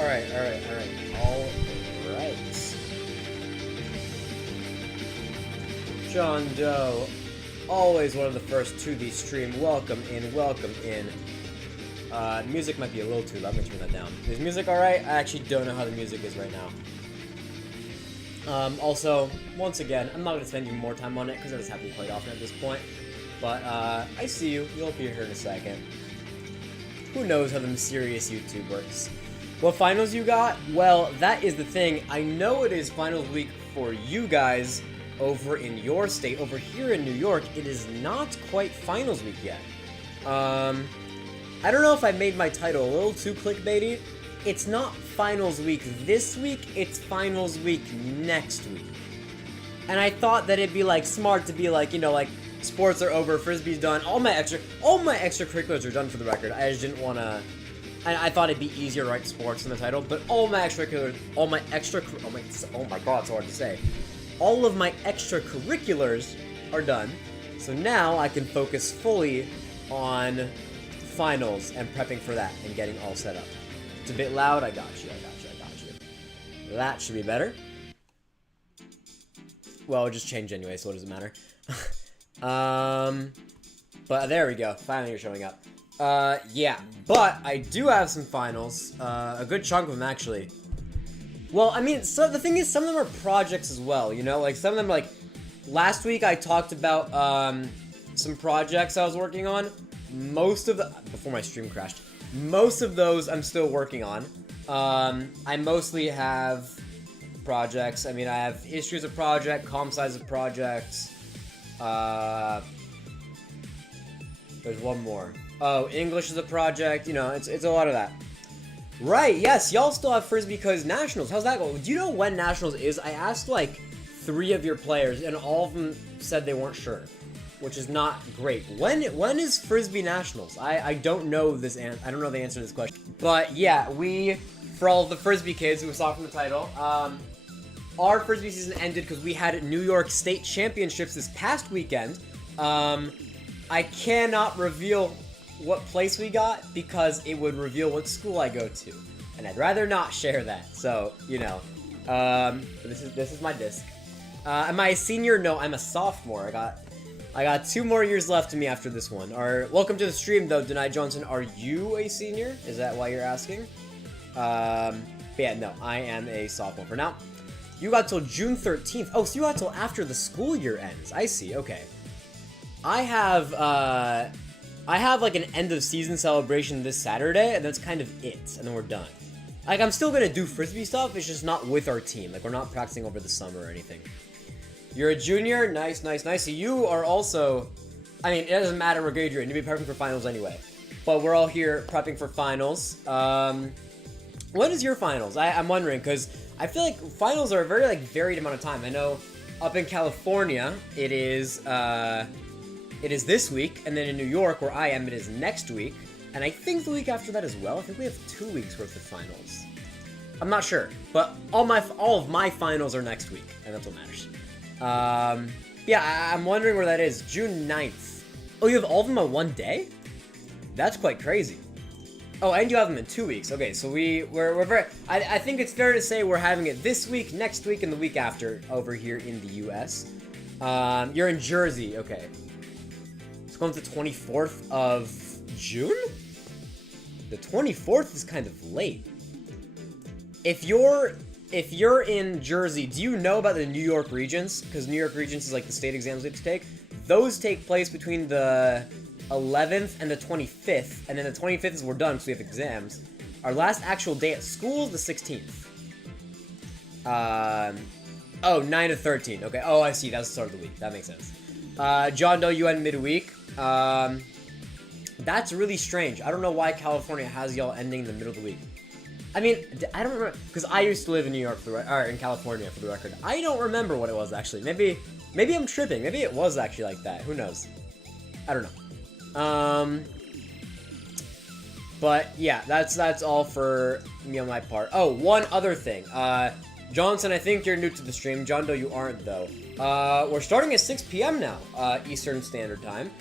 Alright. John Doe, always one of the first to the stream. Welcome in. Music might be a little too loud. I'm gonna turn that down. Is music alright? I actually don't know how the music is right now. Also, once again, I'm not gonna spend even more time on it because it doesn't happen quite often at this point. But, I see you. You'll appear here in a second. Who knows how the mysterious YouTube works? What finals you got? Well, that is the thing. I know it is finals week for you guys over in your state. Over here in New York, it is not quite finals week yet. I don't know if I made my title a little too clickbaity. It's not finals week this week, it's finals week next week. And I thought that it'd be, like, smart to be like, you know, like, sports are over, frisbee's done, all my extracurriculars are done for the record. I just didn't want to, I thought it'd be easier to write sports in the title, but all my extracurriculars, oh my god, it's hard to say. All of my extracurriculars are done, so now I can focus fully on finals and prepping for that and getting all set up. It's a bit loud, I got you. That should be better. Well, it'll just change anyway, so what does it matter? But there we go. Finally, you're showing up. Yeah. But I do have some finals. A good chunk of them, actually. Well, I mean, so the thing is, some of them are projects as well, you know? Like, some of them, like, last week I talked about, some projects I was working on. Most of the, before my stream crashed, most of those I'm still working on. I mostly have projects. I mean, I have history as a project, comp sci as a project. There's one more. Oh, English is a project. You know, it's a lot of that. Right, yes, y'all still have Frisbee because Nationals. How's that going? Do you know when Nationals is? I asked, like, 3 of your players, and all of them said they weren't sure, which is not great. When is Frisbee Nationals? I don't know this I don't know the answer to this question. But, yeah, for all of the Frisbee kids who saw from the title, our Frisbee season ended because we had New York State Championships this past weekend. I cannot reveal what place we got because it would reveal what school I go to, and I'd rather not share that. So, you know, this is my disc. Am I a senior? No, I'm a sophomore. I got 2 more years left to me after this one. Welcome to the stream, though, Denai Johnson. Are you a senior? Is that why you're asking? But yeah, no, I am a sophomore for now. You got till June 13th. Oh, so you got till after the school year ends. I see, okay. I have like an end of season celebration this Saturday, and that's kind of it, and then we're done. Like, I'm still gonna do Frisbee stuff, it's just not with our team. Like, we're not practicing over the summer or anything. You're a junior? Nice. So you are also, I mean, it doesn't matter what grade you're in, you'll be prepping for finals anyway. But we're all here prepping for finals. When is your finals? I'm wondering, because I feel like finals are a very, like, varied amount of time. I know up in California, it is this week, and then in New York, where I am, it is next week, and I think the week after that as well. I think we have 2 weeks worth of finals. I'm not sure, but all of my finals are next week, and that's what matters. Yeah, I'm wondering where that is. June 9th. Oh, you have all of them on one day? That's quite crazy. Oh, and you have them in 2 weeks. Okay, so we're very, I think it's fair to say we're having it this week, next week, and the week after over here in the US. You're in Jersey, okay. It's going to the 24th of June? The 24th is kind of late. If you're in Jersey, do you know about the New York Regents? Because New York Regents is like the state exams we have to take. Those take place between the 11th and the 25th, and then the 25th is we're done because we have exams. Our last actual day at school is the 16th. Oh, 9 to 13. Okay. Oh, I see. That's the start of the week. That makes sense. John Doe, you end midweek. That's really strange. I don't know why California has y'all ending in the middle of the week. I mean, I don't remember, because I used to live in New York, or in California, for the record. I don't remember what it was, actually. Maybe I'm tripping. Maybe it was actually like that. Who knows? I don't know. But yeah, that's all for me on my part. Oh, one other thing. Johnson, I think you're new to the stream. John Doe, you aren't, though. We're starting at 6 p.m. now, Eastern Standard Time.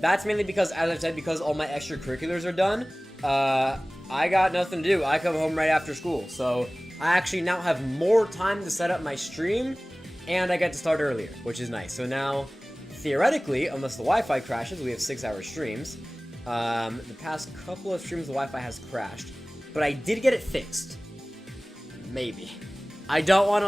That's mainly because, as I said, because all my extracurriculars are done. I got nothing to do. I come home right after school, so I actually now have more time to set up my stream, and I get to start earlier, which is nice. So now, theoretically, unless the Wi-Fi crashes, we have 6-hour streams. The past couple of streams, the Wi-Fi has crashed, but I did get it fixed. Maybe. I don't want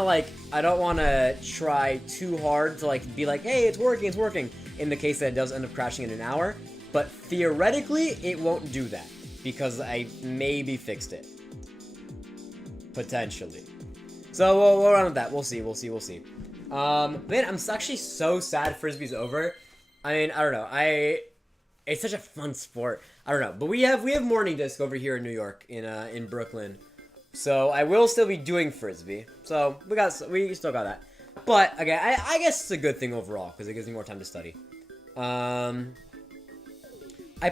to try too hard to, like, be like, hey, it's working, in the case that it does end up crashing in an hour. But theoretically, it won't do that, because I maybe fixed it. Potentially. So we'll run with that. We'll see. Man, I'm actually so sad Frisbee's over. I mean, I don't know. It's such a fun sport. I don't know. But we have morning disc over here in New York, in Brooklyn. So I will still be doing Frisbee. So we still got that. But again, I guess it's a good thing overall, because it gives me more time to study. I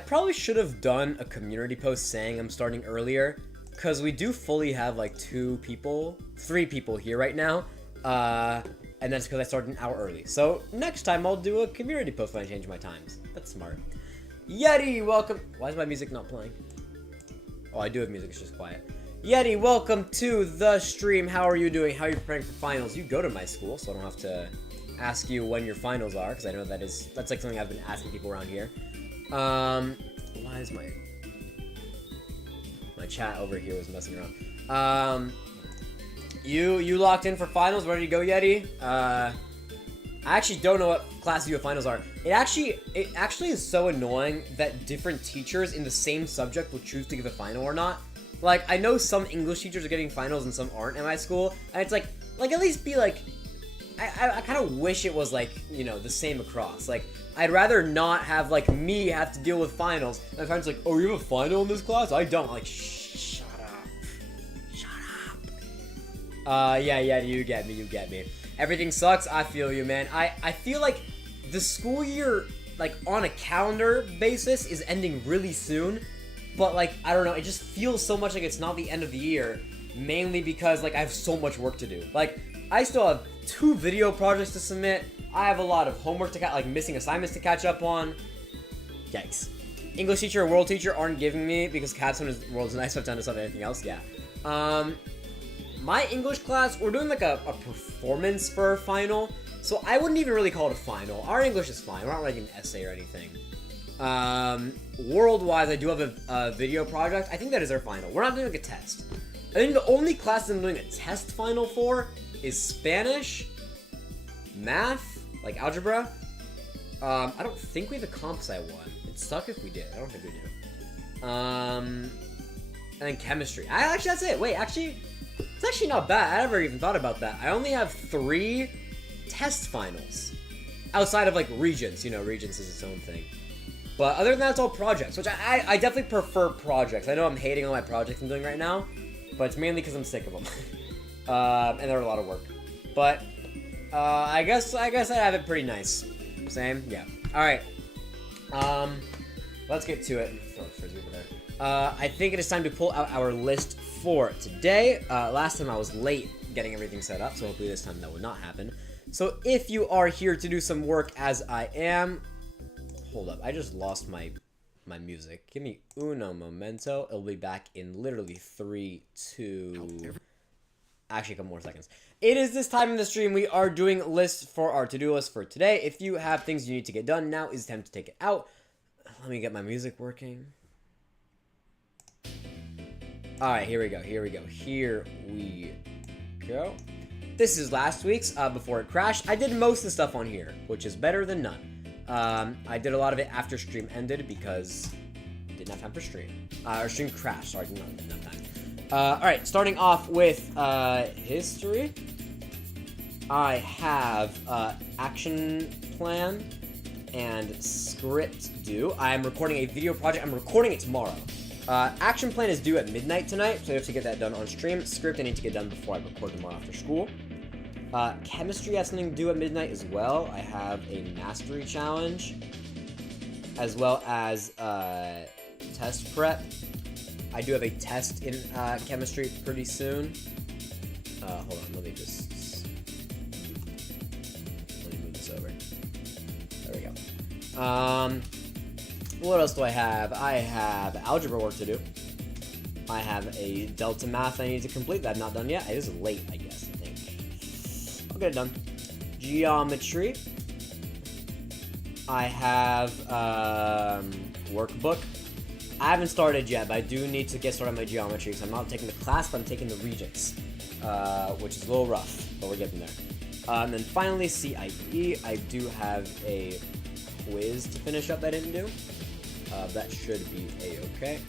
probably should have done a community post saying I'm starting earlier, because we do fully have like 3 people here right now, and that's because I started an hour early. So next time I'll do a community post when I change my times. That's smart. Yeti, welcome. Why is my music not playing? Oh, I do have music, it's just quiet. Yeti, welcome to the stream. How are you doing? How are you preparing for finals? You go to my school, so I don't have to ask you when your finals are, because I know that's like something I've been asking people around here. Why is my chat over here was messing around. You locked in for finals, ready to go, Yeti? I actually don't know what class you have finals are. It actually is so annoying that different teachers in the same subject will choose to give a final or not. Like, I know some English teachers are getting finals and some aren't at my school, and it's like at least be like, I kind of wish it was like, you know, the same across. Like, I'd rather not have, like, me have to deal with finals. My friend's like, oh, you have a final in this class? I don't. I'm like, shut up. Shut up. Yeah, you get me. Everything sucks. I feel you, man. I feel like the school year, like, on a calendar basis is ending really soon. But, like, I don't know. It just feels so much like it's not the end of the year. Mainly because, like, I have so much work to do. Like, I still have 2 video projects to submit. I have a lot of homework to like missing assignments to catch up on. Yikes. English teacher or world teacher aren't giving me because capstone is world's nice. I've done to something anything else. Yeah. My English class, we're doing like a performance for a final, so I wouldn't even really call it a final. Our English is fine. We're not writing an essay or anything. World-wise, I do have a video project. I think that is our final. We're not doing like a test. I think the only class I'm doing a test final for is Spanish, math, like algebra. I don't think we have a comp sci one. It'd suck if we did. I don't think we do. And then chemistry. Actually, that's it. Wait, actually, it's actually not bad. I never even thought about that. I only have 3 test finals. Outside of, like, Regents. You know, Regents is its own thing. But other than that, it's all projects, which I definitely prefer projects. I know I'm hating on my projects I'm doing right now, but it's mainly because I'm sick of them. And they're a lot of work. But I guess I have it pretty nice. Same? Yeah. Alright. Let's get to it. Throw the frisbee over there. I think it is time to pull out our list for today. Last time I was late getting everything set up, so hopefully this time that will not happen. So if you are here to do some work as I am... Hold up, I just lost my music. Give me uno momento. It'll be back in literally 3, 2... Actually, a couple more seconds. It is this time in the stream. We are doing lists for our to-do list for today. If you have things you need to get done, now is the time to take it out. Let me get my music working. Alright, here we go. This is last week's, before it crashed. I did most of the stuff on here, which is better than none. I did a lot of it after stream ended because I didn't have time for stream. Or stream crashed, sorry, didn't have time. Alright, starting off with, history. I have, action plan and script due. I'm recording a video project. I'm recording it tomorrow. Action plan is due at midnight tonight, so I have to get that done on stream. Script I need to get done before I record tomorrow after school. Chemistry has something due at midnight as well. I have a mastery challenge, as well as test prep. I do have a test in chemistry pretty soon. Hold on, let me move this over. There we go. What else do I have? I have algebra work to do. I have a delta math I need to complete that I've not done yet. It is late, I guess, I think. I'll get it done. Geometry. I have workbook. I haven't started yet, but I do need to get started on my geometry because I'm not taking the class, but I'm taking the Regents, which is a little rough, but we're getting there. And then finally, CIE. I do have a quiz to finish up that I didn't do. That should be a-okay.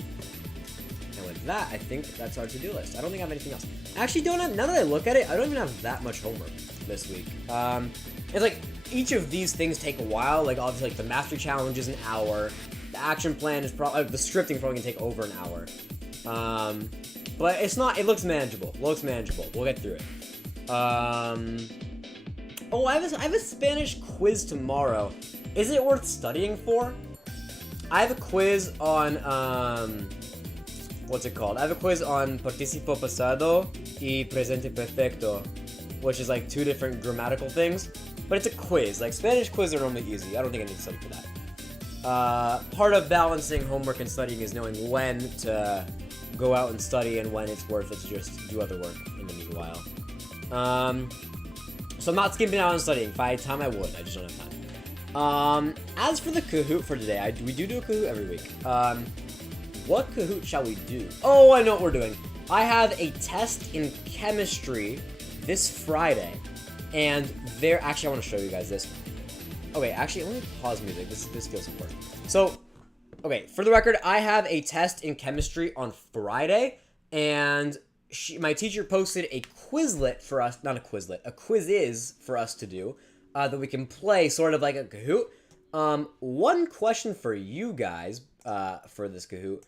And with that, I think that's our to-do list. I don't think I have anything else. I actually don't have, now that I look at it, I don't even have that much homework this week. It's like, each of these things take a while. Like, obviously, like, the mastery challenge is an hour. The action plan is probably, the scripting probably gonna take over an hour. But it's not, it looks manageable. We'll get through it. Oh, I have a Spanish quiz tomorrow. Is it worth studying for? I have a quiz on, what's it called? I have a quiz on participo pasado y presente perfecto, which is like two different grammatical things, but it's a quiz. Like, Spanish quizzes are normally easy. I don't think I need to study for that. Part of balancing homework and studying is knowing when to go out and study and when it's worth it to just do other work in the meanwhile. So I'm not skipping out on studying. If I had time, I would. I just don't have time. As for the Kahoot for today, we do a Kahoot every week. What Kahoot shall we do? Oh, I know what we're doing. I have a test in chemistry this Friday, and actually, I want to show you guys this. Okay, actually, let me pause music. This feels important. So, okay, for the record, I have a test in chemistry on Friday, and my teacher posted a Quizlet for us, not a Quizlet, a Quiz for us to do, that we can play sort of like a Kahoot. One question for you guys, for this Kahoot.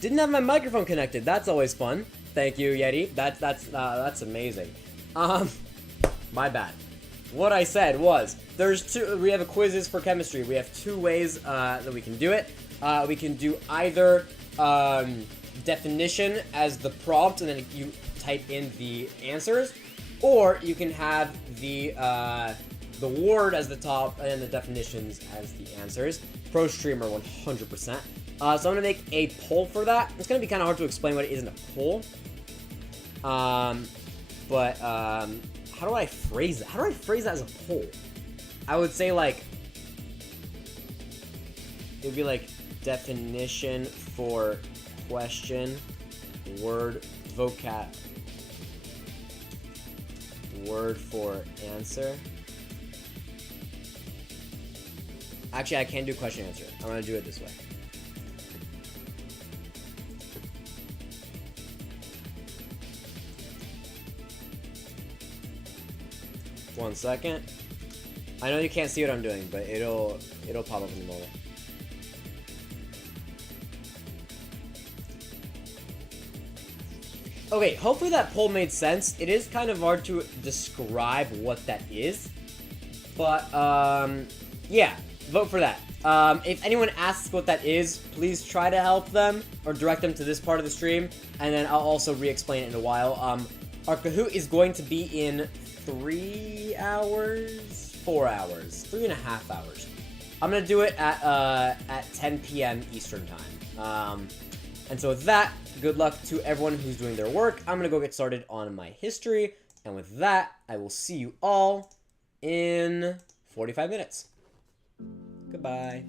Didn't have my microphone connected. That's always fun. Thank you, Yeti. That's amazing. My bad. What I said was, we have a quizzes for chemistry. We have two ways that we can do it. We can do either definition as the prompt, and then you type in the answers, or you can have the word as the top, and then the definitions as the answers. Pro streamer 100%. So I'm going to make a poll for that. It's going to be kind of hard to explain what it is in a poll. But how do I phrase it? How do I phrase that as a poll? I would say, like, it would be like definition for question, word, vocab, word for answer. Actually, I can't do question answer. I'm going to do it this way. One second. I know you can't see what I'm doing, but it'll pop up in the moment. Okay, hopefully that poll made sense. It is kind of hard to describe what that is, but yeah, vote for that. If anyone asks what that is, please try to help them or direct them to this part of the stream, and then I'll also re-explain it in a while. Our Kahoot is going to be in 3 hours, 4 hours, 3.5 hours. I'm gonna do it at 10 p.m. Eastern time. And so with that, good luck to everyone who's doing their work. I'm gonna go get started on my history, and with that, I will see you all in 45 minutes. Goodbye.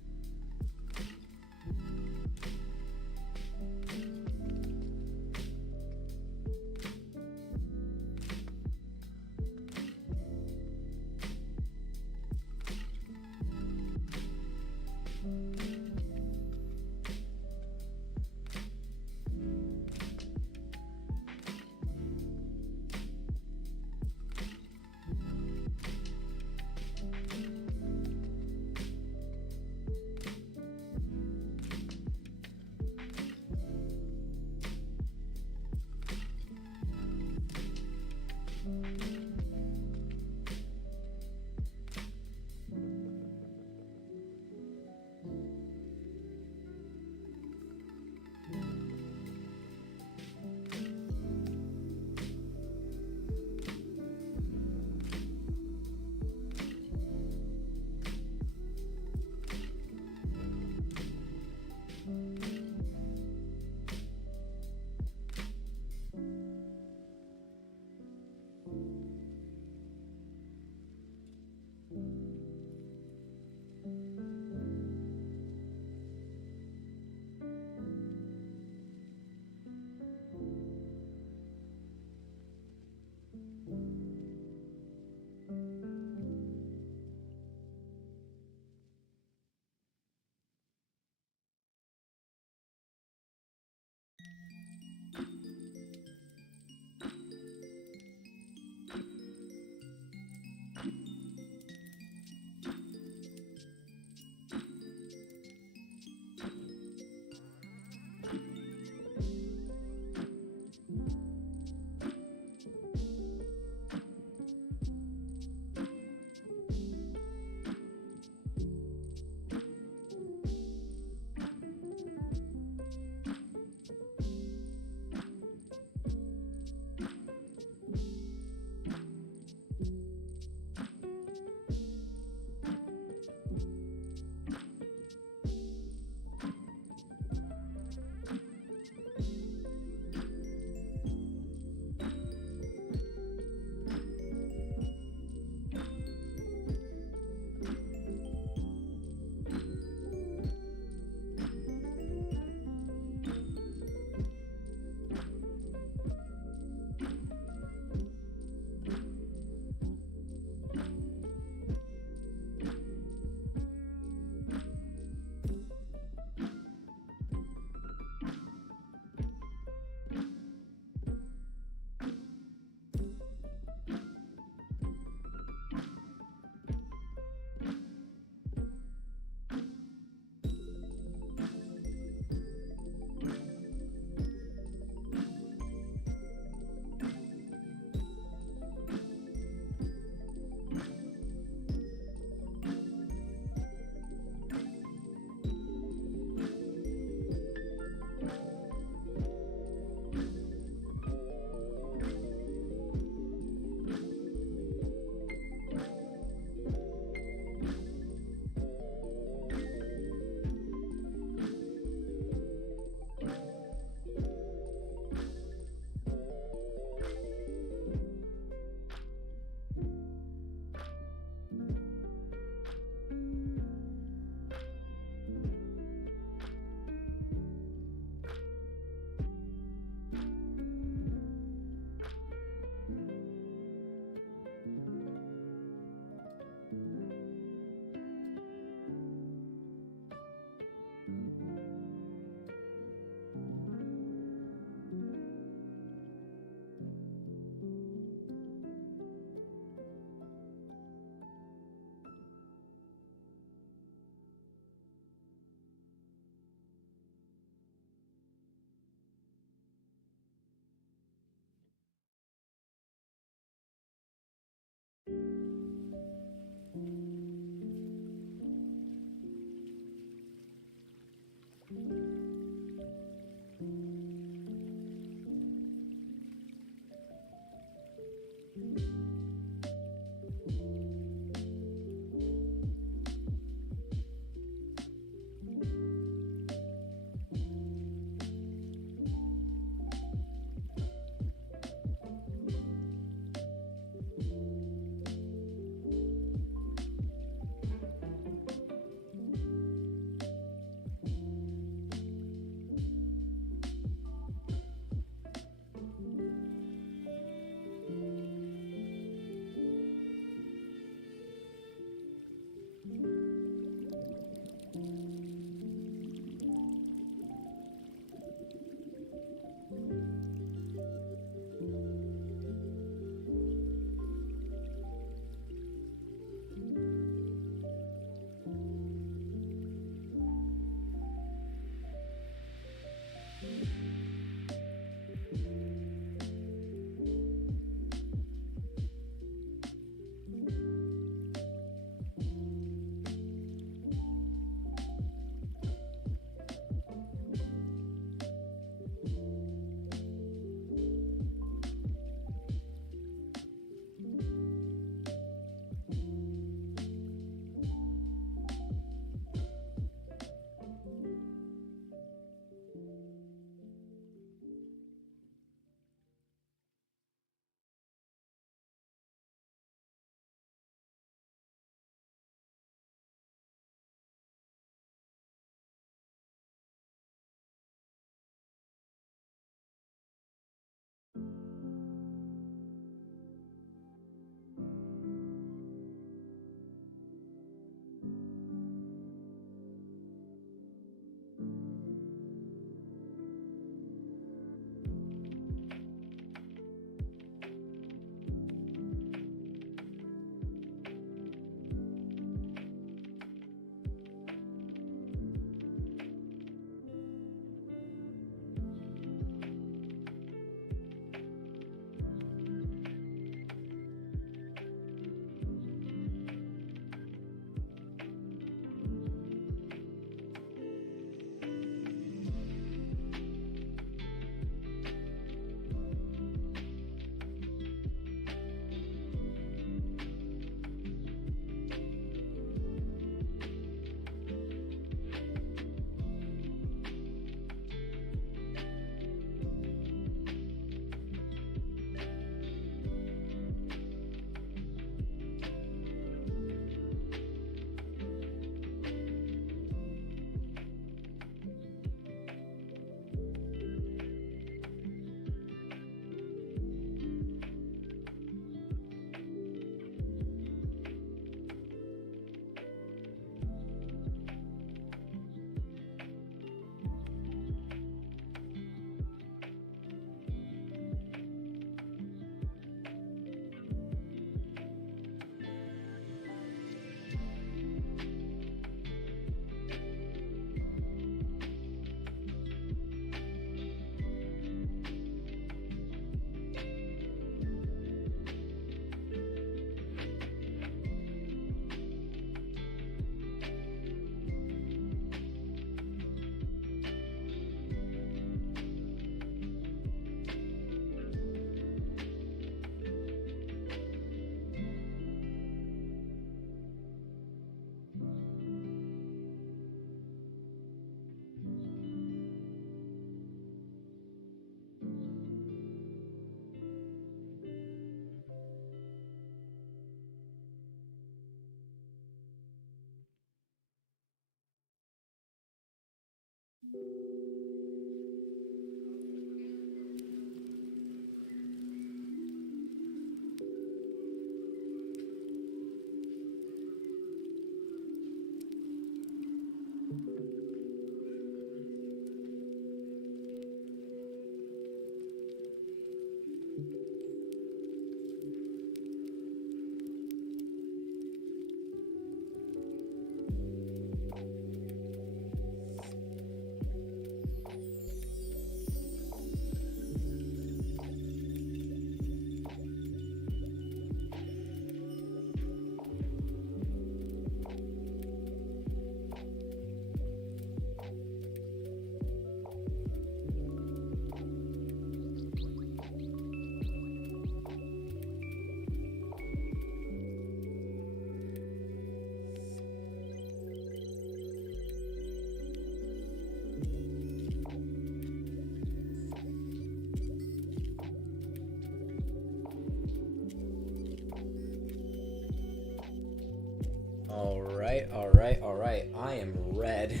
Alright. I am red.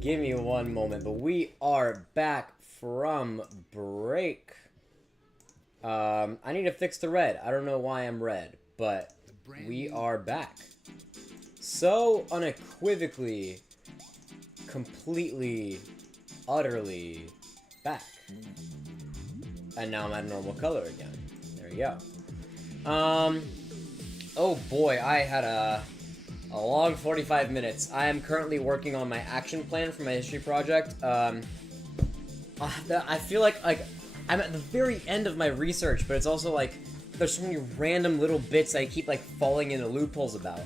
Give me one moment, but we are back from break. I need to fix the red. I don't know why I'm red, but we are back. So unequivocally, completely, utterly back. And now I'm at normal color again. There you go. Oh boy, I had a long 45 minutes. I am currently working on my action plan for my history project. I feel like I'm at the very end of my research, but it's also like there's so many random little bits I keep like falling into loopholes about,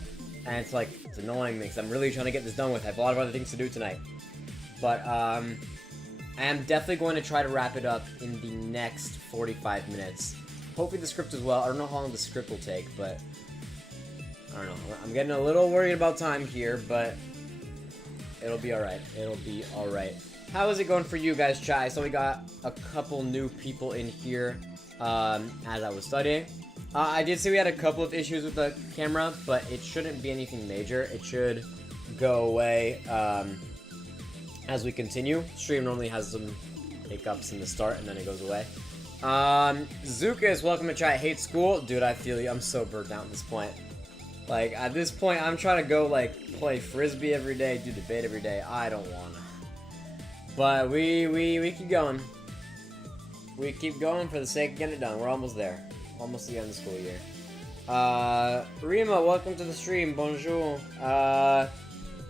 and it's like it's annoying me because I'm really trying to get this done with. I have a lot of other things to do tonight, but I am definitely going to try to wrap it up in the next 45 minutes. Hopefully the script as well. I don't know how long the script will take, but I don't know. I'm getting a little worried about time here, but it'll be alright. It'll be alright. How is it going for you guys, Chai? So we got a couple new people in here as I was studying. I did say we had a couple of issues with the camera, but it shouldn't be anything major. It should go away as we continue. Stream normally has some hiccups in the start, and then it goes away. Zukas, welcome to Chai. Hate school. Dude, I feel you. I'm so burnt out at this point. Like, at this point, I'm trying to go, like, play Frisbee every day, do debate every day. I don't wanna. But we keep going. We keep going for the sake of getting it done. We're almost there. Almost the end of the school year. Rima, welcome to the stream. Bonjour.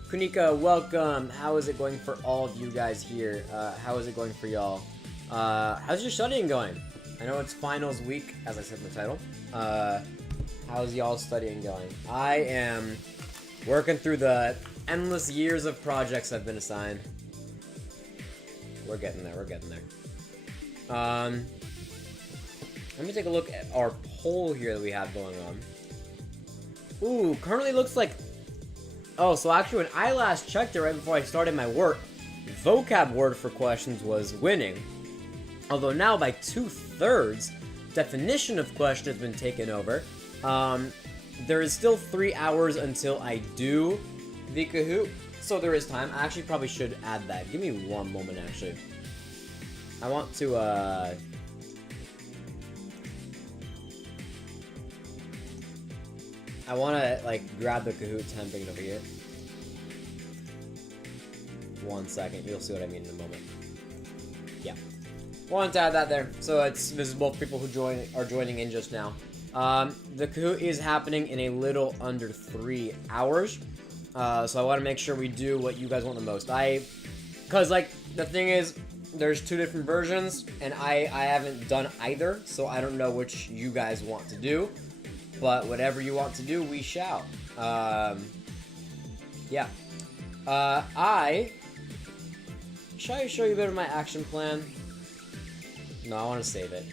Kunika, welcome. How is it going for all of you guys here? How is it going for y'all? How's your studying going? I know it's finals week, as I said in the title. How's y'all studying going? I am working through the endless years of projects I've been assigned. We're getting there, Let me take a look at our poll here that we have going on. Ooh, currently looks like... Oh, so actually when I last checked it right before I started my work, vocab word for questions was winning. Although now by 2/3, definition of question has been taken over. There is still 3 hours until I do the Kahoot, so there is time. I actually probably should add that. Give me one moment, actually. I want to, I want to, like, grab the Kahoot time thing over here. 1 second. You'll see what I mean in a moment. Yeah. Wanted to add that there, so it's visible for people who are joining in just now. The Kahoot is happening in a little under 3 hours, so I want to make sure we do what you guys want the most. Because, like, the thing is, there's 2 different versions, and I haven't done either, so I don't know which you guys want to do, but whatever you want to do, we shall. Yeah. Shall I show you a bit of my action plan? No, I want to save it.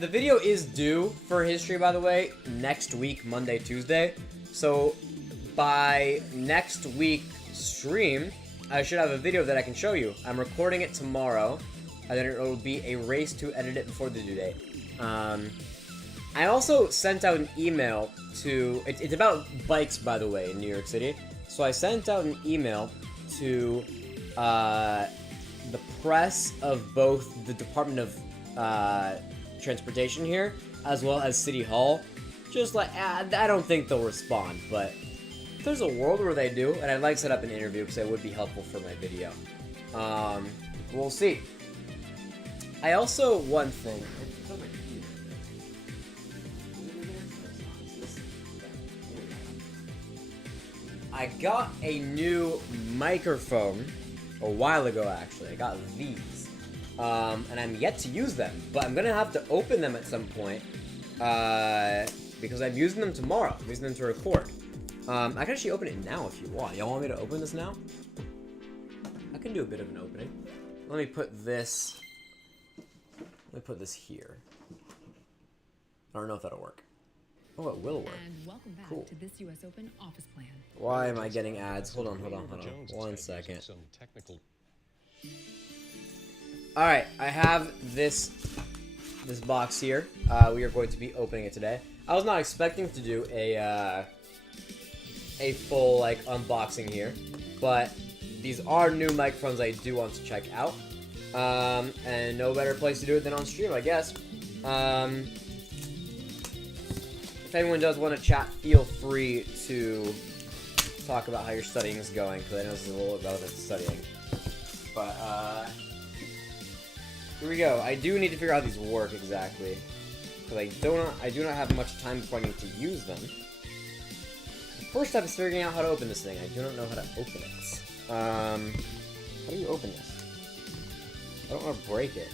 The video is due for history, by the way, next week, Monday, Tuesday. So, by next week's stream, I should have a video that I can show you. I'm recording it tomorrow, and then it will be a race to edit it before the due date. I also sent out an email to... It's about bikes, by the way, in New York City. So I sent out an email to the press of both the Department of Transportation here, as well as City Hall, just like, I don't think they'll respond, but if there's a world where they do, and I'd like to set up an interview because it would be helpful for my video. We'll see. I also, one thing, I got a new microphone a while ago, actually. I got these. And I'm yet to use them, but I'm gonna have to open them at some point, because I'm using them tomorrow. I'm using them to record. I can actually open it now if you want. Y'all want me to open this now? I can do a bit of an opening. Let me put this here. I don't know if that'll work. Oh, it will work. And welcome back cool. to this US Open office plan. Why am I getting ads? Hold on. 1 second. Alright, I have this box here. We are going to be opening it today. I was not expecting to do a full like unboxing here, but these are new microphones I do want to check out. And no better place to do it than on stream, I guess. If anyone does want to chat, feel free to talk about how your studying is going, because I know this is a little relevant to studying. But, here we go. I do need to figure out how these work exactly, because I do not have much time before I need to use them. The first step is figuring out how to open this thing. I do not know how to open it. How do you open this? I don't want to break it.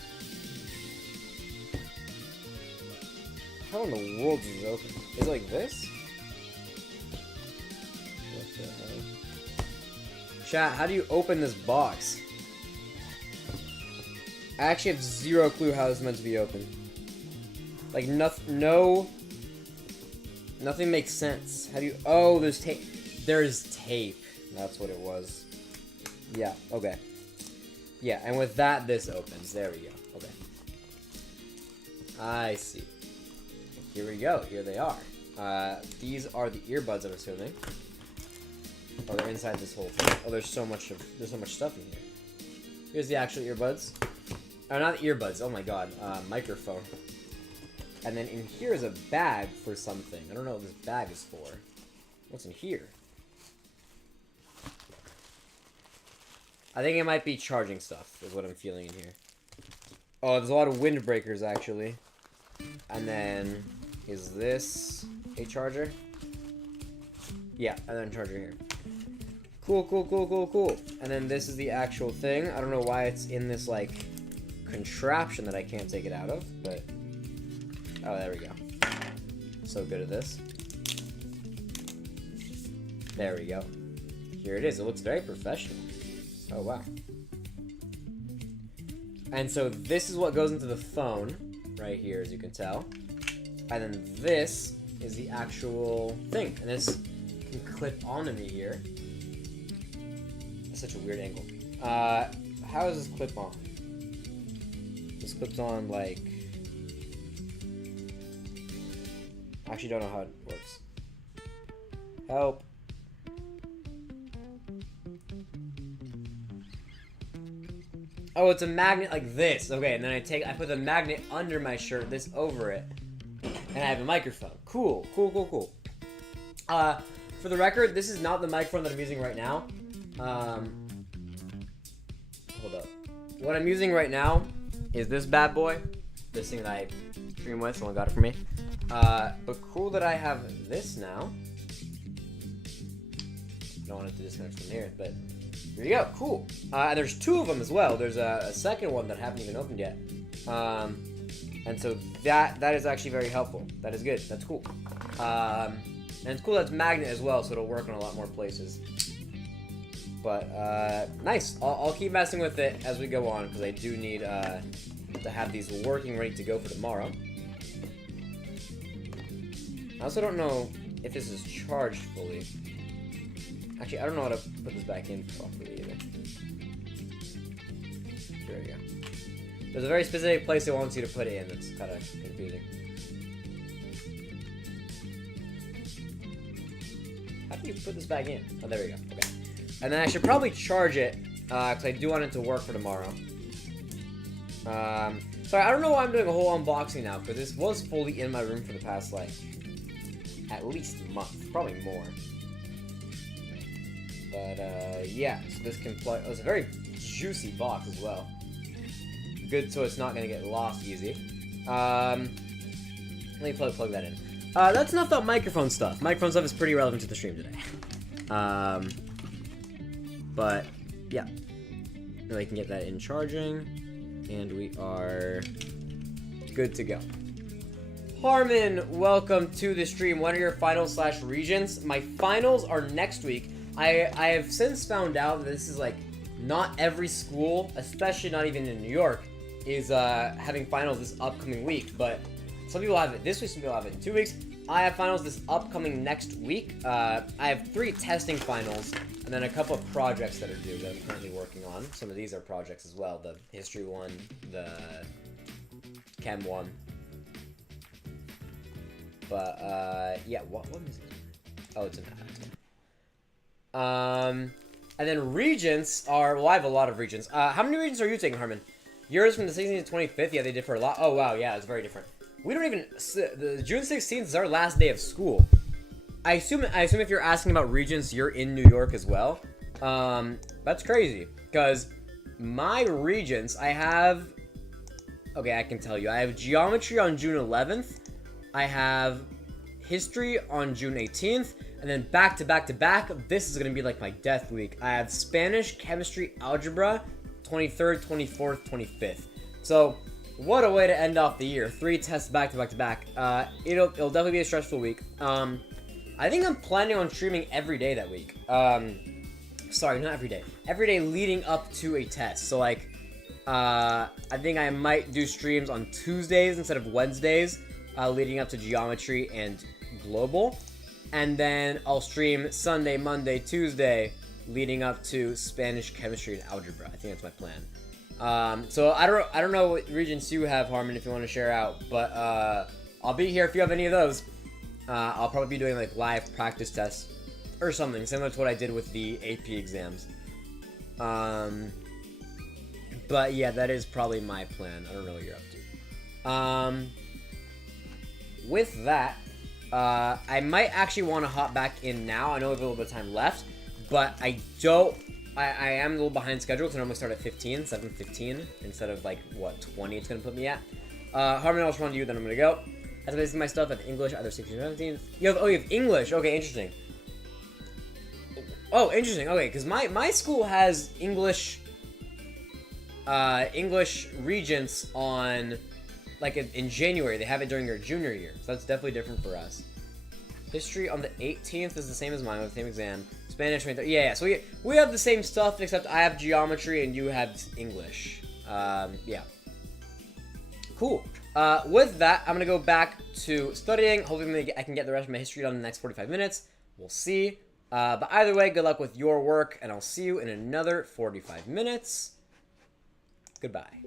How in the world does it open? Is it like this? What the hell? Chat, how do you open this box? I actually have zero clue how this is meant to be opened. Like, nothing makes sense. How do you... Oh, there's tape. There's tape. That's what it was. Yeah, okay. Yeah, and with that, this opens. There we go. Okay. I see. Here we go. Here they are. These are the earbuds, I'm assuming. Oh, they're inside this whole thing. Oh, there's so much stuff in here. Here's the actual earbuds. Oh, not earbuds. Oh my god. Microphone. And then in here is a bag for something. I don't know what this bag is for. What's in here? I think it might be charging stuff, is what I'm feeling in here. Oh, there's a lot of windbreakers, actually. And then, is this a charger? Yeah, and then a charger here. Cool. And then this is the actual thing. I don't know why it's in this, like, contraption that I can't take it out of, but... Oh, there we go. So good at this. There we go. Here it is. It looks very professional. Oh, wow. And so this is what goes into the phone, right here, as you can tell. And then this is the actual thing. And this can clip onto me here. That's such a weird angle. How does this clip on? This clips on, like... I actually don't know how it works. Help. Oh, it's a magnet like this. Okay, and then I put the magnet under my shirt, this over it, and I have a microphone. Cool. For the record, this is not the microphone that I'm using right now. Hold up. What I'm using right now is this bad boy. This thing that I stream with, someone got it for me. But cool that I have this now. I don't want it to disconnect from here, but here you go, cool. And there's two of them as well. There's a second one that I haven't even opened yet. And so that is actually very helpful. That is good, that's cool. And it's cool that it's magnet as well, so it'll work in a lot more places. But, nice. I'll keep messing with it as we go on, because I do need to have these working ready to go for tomorrow. I also don't know if this is charged fully. Actually, I don't know how to put this back in properly either. There we go. There's a very specific place it wants you to put it in that's kind of confusing. How do you put this back in? Oh, there we go. Okay. And then I should probably charge it Because I do want it to work for tomorrow. Sorry, I don't know why I'm doing a whole unboxing now, because this was fully in my room for the past, like, at least a month. Probably more. But, yeah. So this can plug... Oh, it's a very juicy box as well. Good, so it's not going to get lost easy. Let me plug that in. That's enough about microphone stuff. Microphone stuff is pretty relevant to the stream today. But, yeah. Now we can get that in charging. And we are good to go. Harmon, welcome to the stream. When are your finals / regions? My finals are next week. I have since found out that this is like not every school, especially not even in New York, is having finals this upcoming week. But some people have it this week, some people have it in 2 weeks. I have finals this upcoming next week. I have 3 testing finals, and then a couple of projects that are due that I'm currently working on. Some of these are projects as well. The history one, the chem one. But, yeah, what is it? Oh, it's an and then regents are, well, I have a lot of regents. How many regents are you taking, Harmon? Yours from the 16th to 25th? Yeah, they differ a lot. Oh, wow, yeah, it's very different. We don't even... The June 16th is our last day of school. I assume if you're asking about regents, you're in New York as well. That's crazy. Because my regents, I have... Okay, I can tell you. I have geometry on June 11th. I have history on June 18th. And then back to back to back, this is going to be like my death week. I have Spanish, chemistry, algebra, 23rd, 24th, 25th. So... what a way to end off the year. 3 tests back to back to back. It'll definitely be a stressful week. I think I'm planning on streaming every day that week. Sorry, not every day. Every day leading up to a test. So, like, I think I might do streams on Tuesdays instead of Wednesdays, leading up to geometry and global. And then I'll stream Sunday, Monday, Tuesday, leading up to Spanish, chemistry, and algebra. I think that's my plan. So I don't know what regions you have, Harmon, if you want to share out, but I'll be here if you have any of those. I'll probably be doing like live practice tests or something similar to what I did with the AP exams. But yeah, that is probably my plan. I don't know what you're up to. With that, I might actually want to hop back in now. I know we have a little bit of time left, but I am a little behind schedule because I normally start at 7:15 instead of like what 20 it's gonna put me at. Harmon, I'll respond to you, then I'm gonna go. That's basically my stuff. I have English, either 16 or 17. You have English. Okay, interesting. Oh, interesting. Okay, because my school has English regents on like in January. They have it during your junior year, so that's definitely different for us. History on the 18th is the same as mine with the same exam. Spanish 23rd. Yeah. So we have the same stuff, except I have geometry and you have English. Yeah. Cool. With that, I'm gonna go back to studying. Hopefully I can get the rest of my history done in the next 45 minutes. We'll see. But either way, good luck with your work, and I'll see you in another 45 minutes. Goodbye.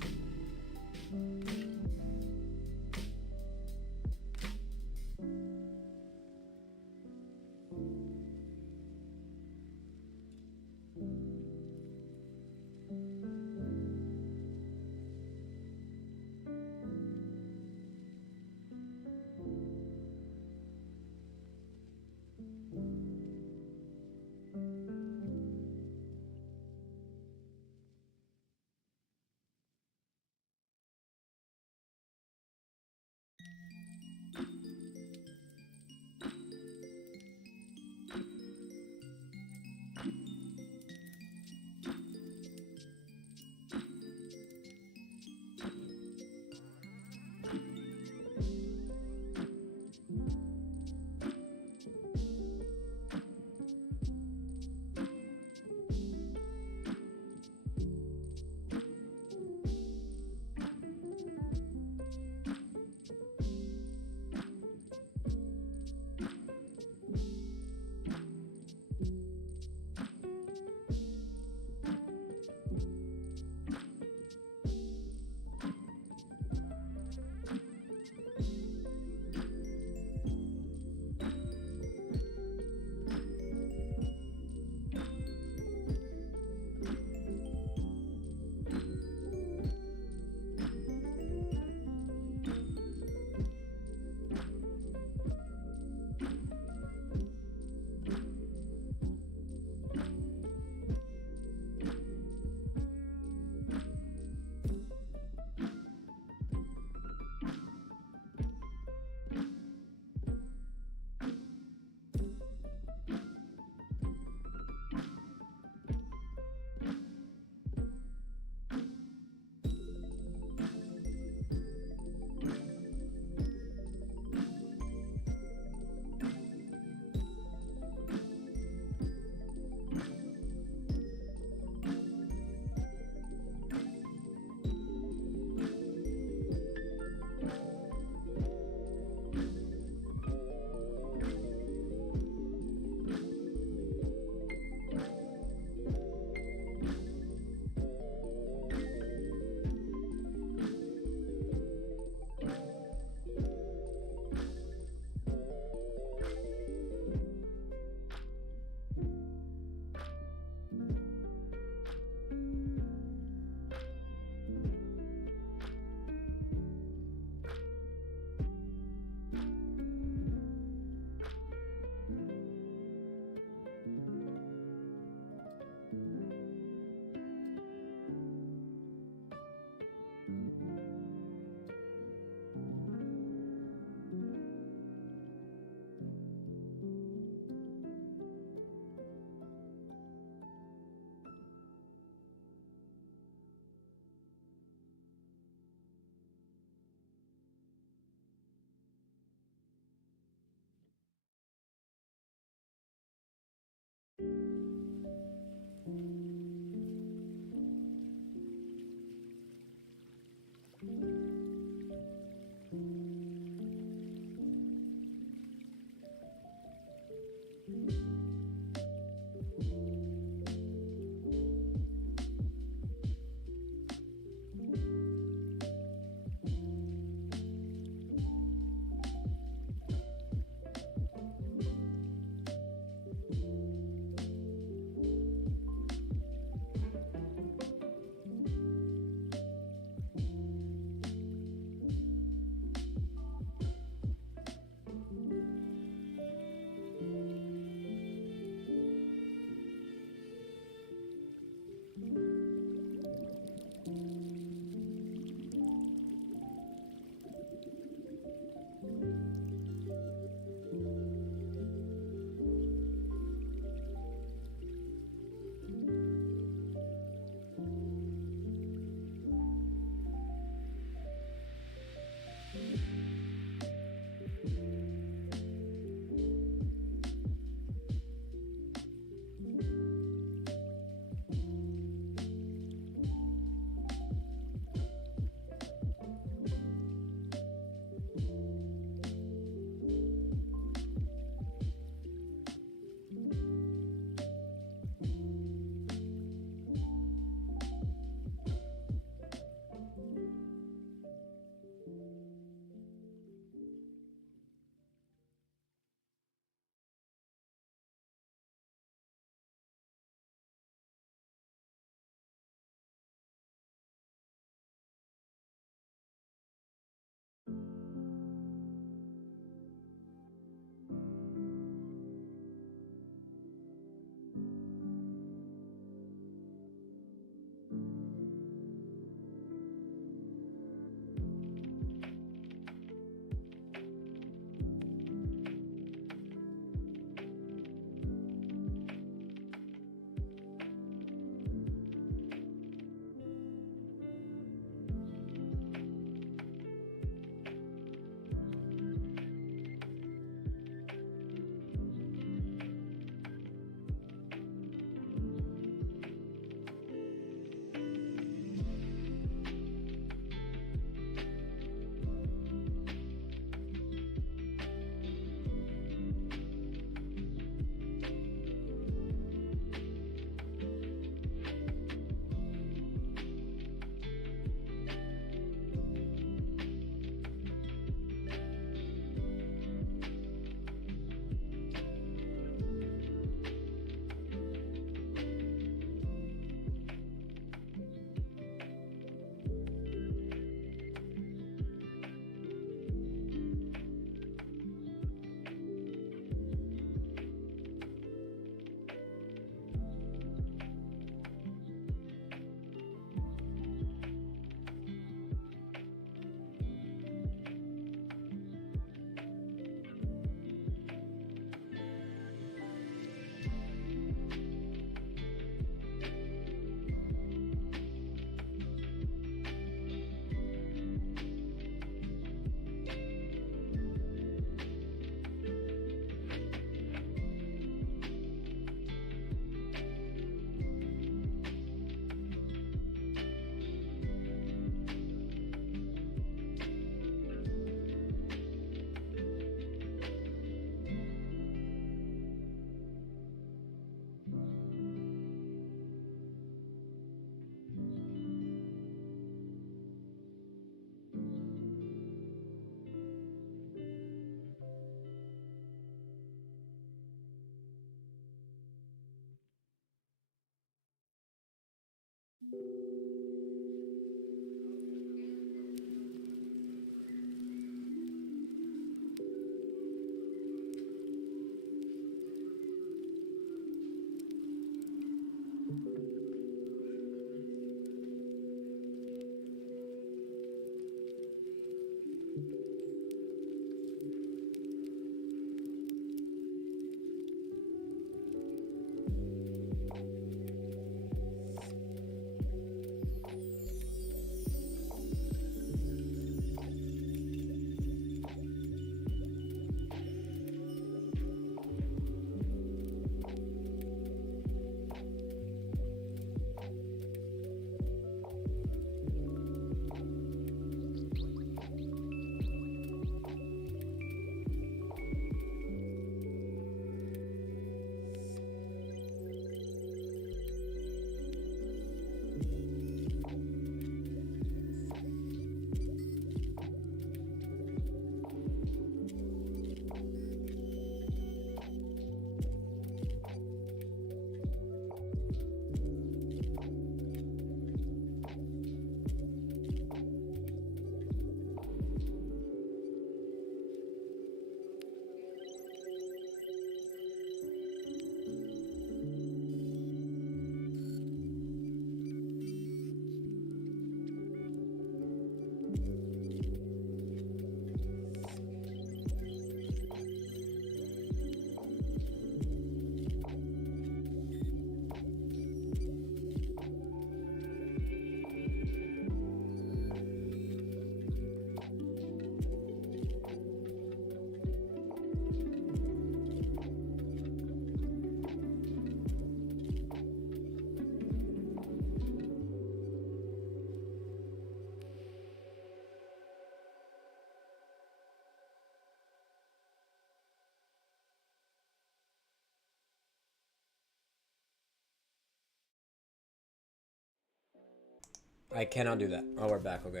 I cannot do that. Oh, we're back. Okay.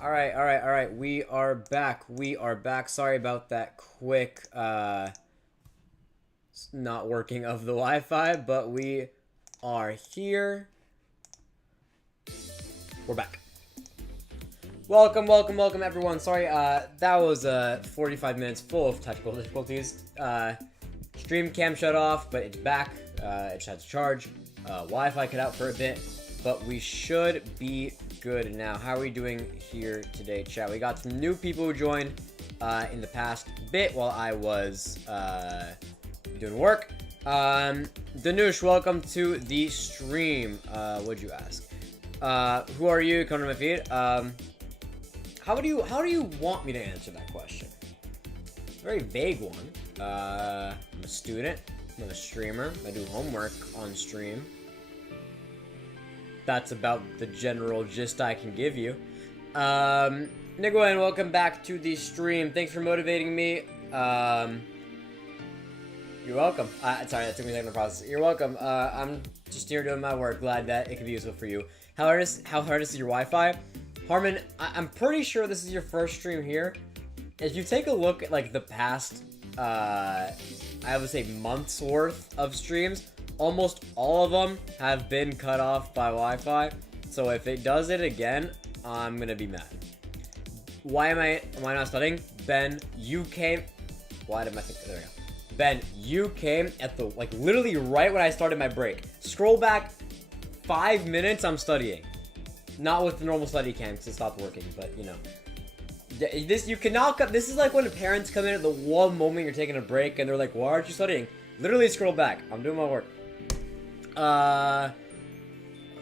All right, all right, all right. We are back. We are back. Sorry about that quick not working of the Wi-Fi, but we are here. We're back. Welcome, welcome, welcome, everyone. Sorry, that was 45 minutes full of technical difficulties. Stream cam shut off, but it's back. It just had to charge. Wi-Fi cut out for a bit, but we should be good now. How are we doing here today, chat? We got some new people who joined in the past bit while I was doing work. Danush, welcome to the stream. What'd you ask? Who are you? Come to my feed. How do you want me to answer that question? Very vague one. I'm a student. I'm a streamer. I do homework on stream. That's about the general gist I can give you. Niguan, welcome back to the stream. Thanks for motivating me. You're welcome. Sorry, that took me a second to process. You're welcome. I'm just here doing my work. Glad that it could be useful for you. How hard is your Wi-Fi? Harmon, I'm pretty sure this is your first stream here. If you take a look at like the past, I would say months worth of streams, almost all of them have been cut off by Wi-Fi. So if it does it again, I'm gonna be mad. Why am I not studying? Ben, you came. Why did my thing? There we go. Ben, you came at the literally right when I started my break. Scroll back 5 minutes. I'm studying. Not with the normal study cam because it stopped working, but you know. You cannot cut. This is like when parents come in at the one moment you're taking a break and they're like, "Why aren't you studying?" Literally scroll back. I'm doing my work. I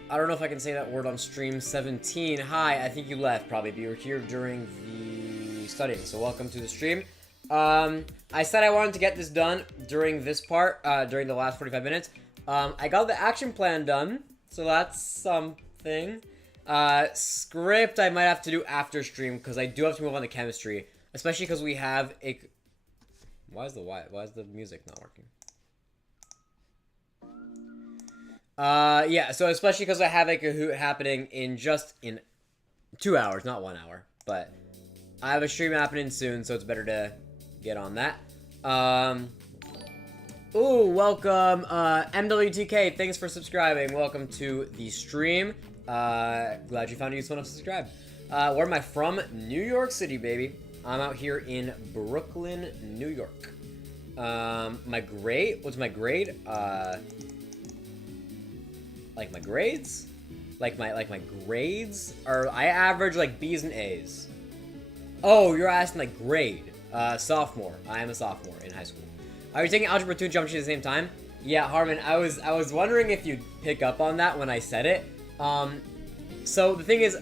don't know if I can say that word on stream 17. Hi, I think you left probably, but you were here during the studying. So welcome to the stream. I said I wanted to get this done during this part, during the last 45 minutes. I got the action plan done, so that's something. Script I might have to do after stream because I do have to move on to chemistry, especially because we have a. Why is the music not working? Yeah. So especially because I have a Kahoot happening in 2 hours, not 1 hour, but I have a stream happening soon, so it's better to get on that. Ooh, welcome, MWTK, thanks for subscribing. Welcome to the stream. Glad you found it useful enough to subscribe. Where am I from? New York City, baby. I'm out here in Brooklyn, New York. My grade, what's my grade? Like my grades? Like my grades? Or I average like B's and A's. Oh, you're asking like grade. Sophomore. I am a sophomore in high school. Are you taking Algebra 2 and Geometry at the same time? Yeah, Harmon, I was wondering if you'd pick up on that when I said it. So the thing is,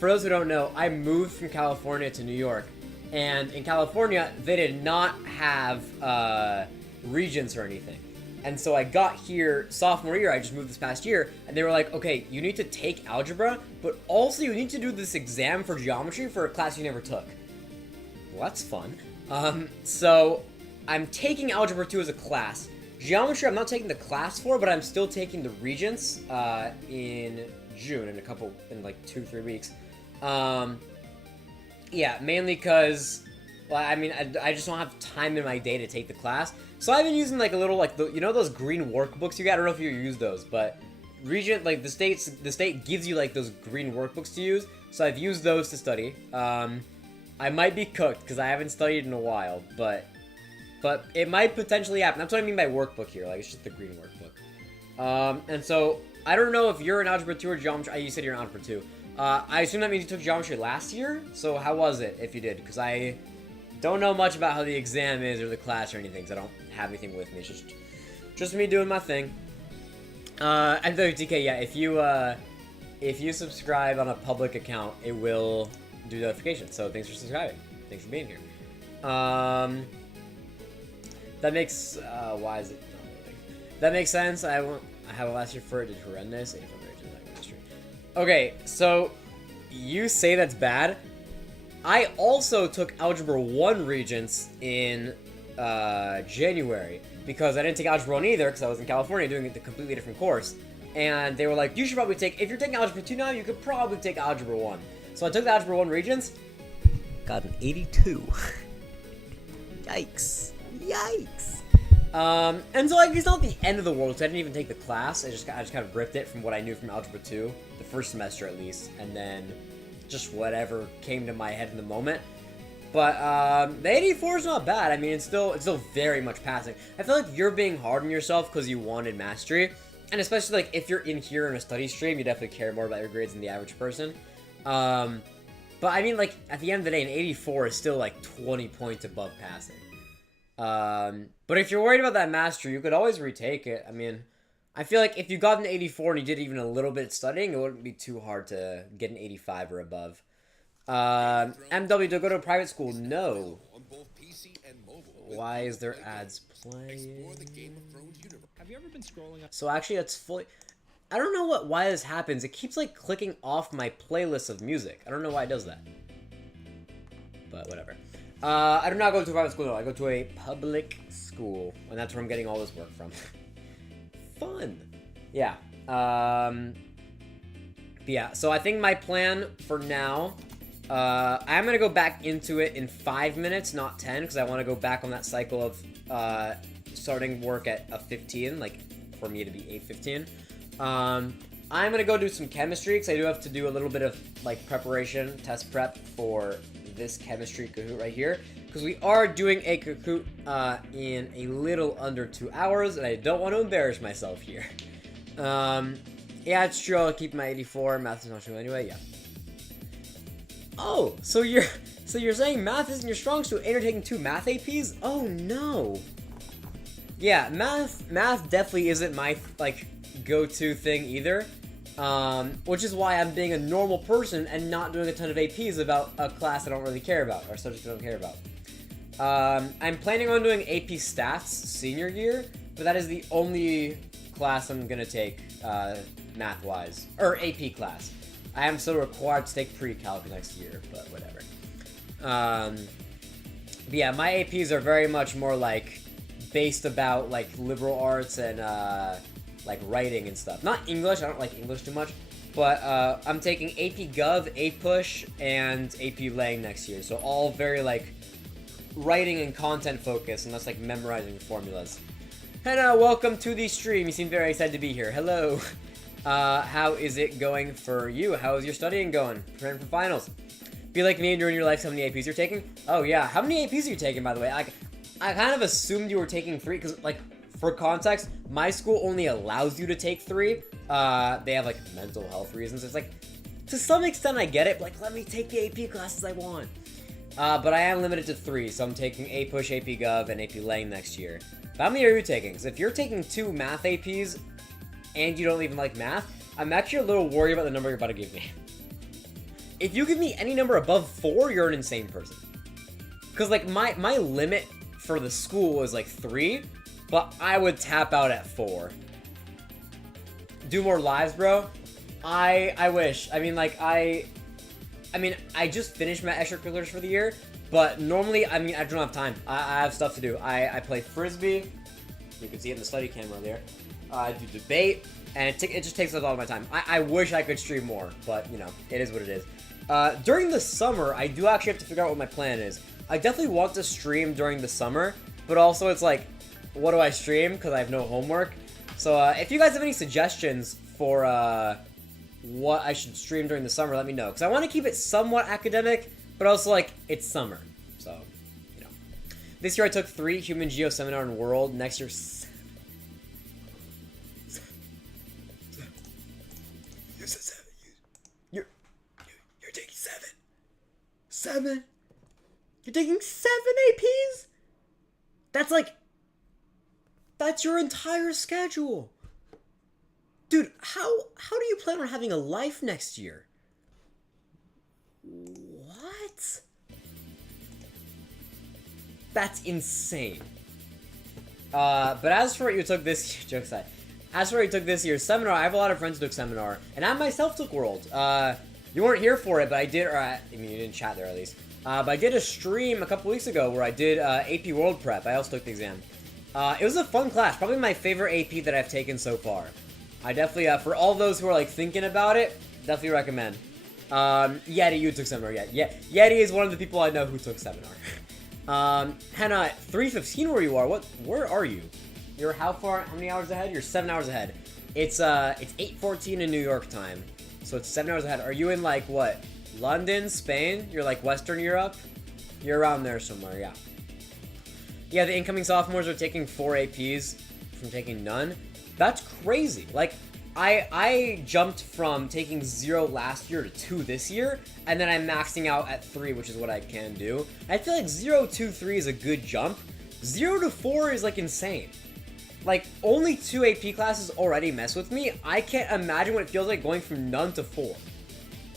for those who don't know, I moved from California to New York. And in California, they did not have regents or anything. And so I got here sophomore year, I just moved this past year, and they were like, okay, you need to take algebra, but also you need to do this exam for geometry for a class you never took. Well, that's fun. So I'm taking Algebra 2 as a class. Geometry I'm not taking the class for, but I'm still taking the Regents in June, in like 2-3 weeks. Yeah, mainly because, well, I mean, I just don't have time in my day to take the class. So I've been using like a little, like, you know those green workbooks you got? I don't know if you use those, but Regent, like the state gives you like those green workbooks to use. So I've used those to study. I might be cooked because I haven't studied in a while, but it might potentially happen. That's what I mean by workbook here. Like, it's just the green workbook. And so, I don't know if you're in Algebra 2 or Geometry. You said you're in Algebra 2. I assume that means you took Geometry last year? So, how was it, if you did? Because I don't know much about how the exam is or the class or anything, because I don't have anything with me. It's just me doing my thing. And WTK, yeah, if you subscribe on a public account, it will do notifications. So, thanks for subscribing. Thanks for being here. That makes, why is it not loading? That makes sense. I have a last year for it, did horrendous. Okay, so you say that's bad. I also took Algebra 1 Regents in January because I didn't take Algebra 1 either because I was in California doing a completely different course. And they were like, you should probably take, if you're taking Algebra 2 now, you could probably take Algebra 1. So I took the Algebra 1 Regents, got an 82. Yikes. Yikes. And so like it's not the end of the world because I didn't even take the class. I just kind of ripped it from what I knew from Algebra 2, the first semester at least, and then just whatever came to my head in the moment. But the 84 is not bad. I mean, it's still very much passing. I feel like you're being hard on yourself because you wanted mastery, and especially like if you're in here in a study stream, you definitely care more about your grades than the average person. But I mean, like at the end of the day, an 84 is still like 20 points above passing. But if you're worried about that mastery, you could always retake it. I mean, I feel like if you got an 84 and you did even a little bit of studying, it wouldn't be too hard to get an 85 or above. MW, to go to a private school? No. Why is there ads playing? Have you ever been scrolling up? So actually, it's fully... I don't know why this happens. It keeps, like, clicking off my playlist of music. I don't know why it does that. But whatever. I do not go to a private school, no. I go to a public school, and that's where I'm getting all this work from. Fun. Yeah. Yeah, so I think my plan for now, I'm gonna go back into it in 5 minutes, not 10, because I want to go back on that cycle of starting work at a 15, like, for me to be 8:15. I'm gonna go do some chemistry, because I do have to do a little bit of, like, preparation, test prep for this chemistry Kahoot right here, because we are doing a Kahoot in a little under 2 hours, and I don't want to embarrass myself here. Yeah, it's true, I'll keep my 84, math is not true anyway, yeah. Oh, so you're saying math isn't your strong suit and you're taking 2 math APs? Oh no. Yeah, math definitely isn't my, like, go-to thing either. Which is why I'm being a normal person and not doing a ton of APs about a class I don't really care about, or a subject I don't care about. I'm planning on doing AP Stats senior year, but that is the only class I'm gonna take, math-wise, or AP class. I am still required to take pre-calc next year, but whatever. But yeah, my APs are very much more, like, based about, like, liberal arts and, like, writing and stuff. Not English, I don't like English too much, but, I'm taking AP Gov, APUSH, and AP Lang next year, so all very, like, writing and content focused, and that's, like, memorizing formulas. Henna, welcome to the stream. You seem very excited to be here. Hello. How is it going for you? How is your studying going? Preparing for finals? Be like me and during your life, how many APs you're taking? Oh yeah, how many APs are you taking, by the way? I kind of assumed you were taking 3, because, like, for context, my school only allows you to take 3. They have, like, mental health reasons. It's like, to some extent I get it, but, like, let me take the AP classes I want. But I am limited to 3, so I'm taking AP Push, AP Gov, and AP Lang next year. But how many are you taking? Because if you're taking 2 math APs, and you don't even like math, I'm actually a little worried about the number you're about to give me. If you give me any number above 4, you're an insane person. Because, like, my limit for the school is, like, 3, but I would tap out at 4. Do more lives, bro? I wish. I mean, like, I just finished my extracurriculars for the year, but normally, I don't have time. I have stuff to do. I play Frisbee. You can see it in the study camera there. I do debate, and it just takes a lot of my time. I wish I could stream more, but, you know, it is what it is. During the summer, I do actually have to figure out what my plan is. I definitely want to stream during the summer, but also it's like, what do I stream? Because I have no homework. So, if you guys have any suggestions for, what I should stream during the summer, let me know. Because I want to keep it somewhat academic, but also, like, it's summer. So, you know. This year I took 3, Human Geo Seminar and World. Next year, 7. You said 7. You're taking 7. 7? You're taking 7 APs? That's like... That's your entire schedule. Dude, how do you plan on having a life next year? What? That's insane. But as for what you took this year, joke aside, as for what you took this year's seminar, I have a lot of friends who took seminar, and I myself took World. You weren't here for it, but I did, or I mean, you didn't chat there at least. But I did a stream a couple weeks ago where I did AP World Prep. I also took the exam. It was a fun class, probably my favorite AP that I've taken so far. I definitely, for all those who are, like, thinking about it, definitely recommend. Yeti, you took seminar, yeah. Yeti is one of the people I know who took seminar. Henna, 3:15 where you are, where are you? You're how many hours ahead? You're 7 hours ahead. It's 8:14 in New York time, so it's 7 hours ahead. Are you in, like, what, London, Spain? You're, like, Western Europe? You're around there somewhere, yeah. Yeah, the incoming sophomores are taking 4 APs from taking none. That's crazy. Like, I jumped from taking 0 last year to 2 this year, and then I'm maxing out at 3, which is what I can do. I feel like 0 to 3 is a good jump. 0 to 4 is, like, insane. Like, only 2 AP classes already mess with me. I can't imagine what it feels like going from none to 4.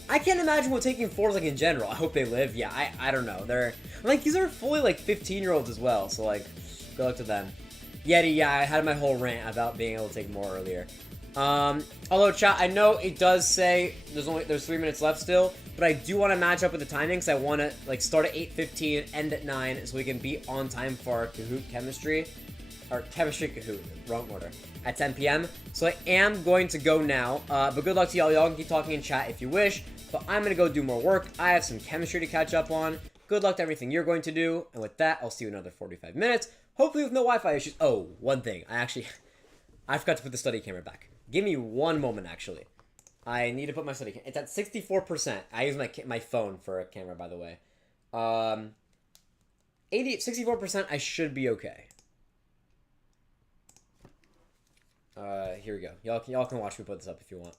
I can't imagine what taking 4 is like in general. I hope they live. Yeah, I don't know. Like, these are fully, like, 15-year-olds as well, so, like, good luck to them. Yeti, yeah, I had my whole rant about being able to take more earlier. Although, chat, I know it does say there's 3 minutes left still, but I do want to match up with the timing, because I want to, like, start at 8:15, end at 9, so we can be on time for our Kahoot chemistry. Or chemistry Kahoot, wrong order. At 10 p.m. So I am going to go now, but good luck to y'all. Y'all can keep talking in chat if you wish, but I'm going to go do more work. I have some chemistry to catch up on. Good luck to everything you're going to do, and with that, I'll see you in another 45 minutes. Hopefully with no Wi-Fi issues. Oh, one thing. I forgot to put the study camera back. Give me one moment, actually. I need to put my study camera. It's at 64%. I use my phone for a camera, by the way. 64%, I should be okay. Here we go. Y'all can watch me put this up if you want.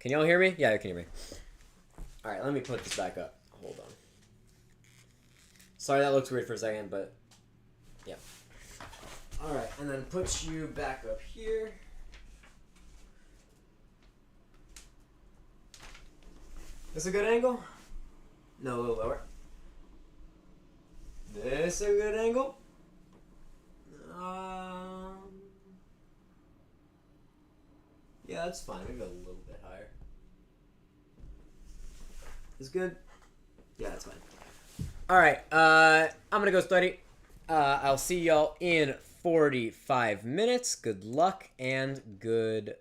Can y'all hear me? Yeah, you can hear me. Alright, let me put this back up. Hold on. Sorry, that looks weird for a second, but yeah. Alright, and then put you back up here. This a good angle? No, a little lower. This a good angle? Yeah, that's fine. Maybe a little bit higher. Is good? Yeah, that's fine. Alright, I'm gonna go study. I'll see y'all in 45 minutes. Good luck and goodbye.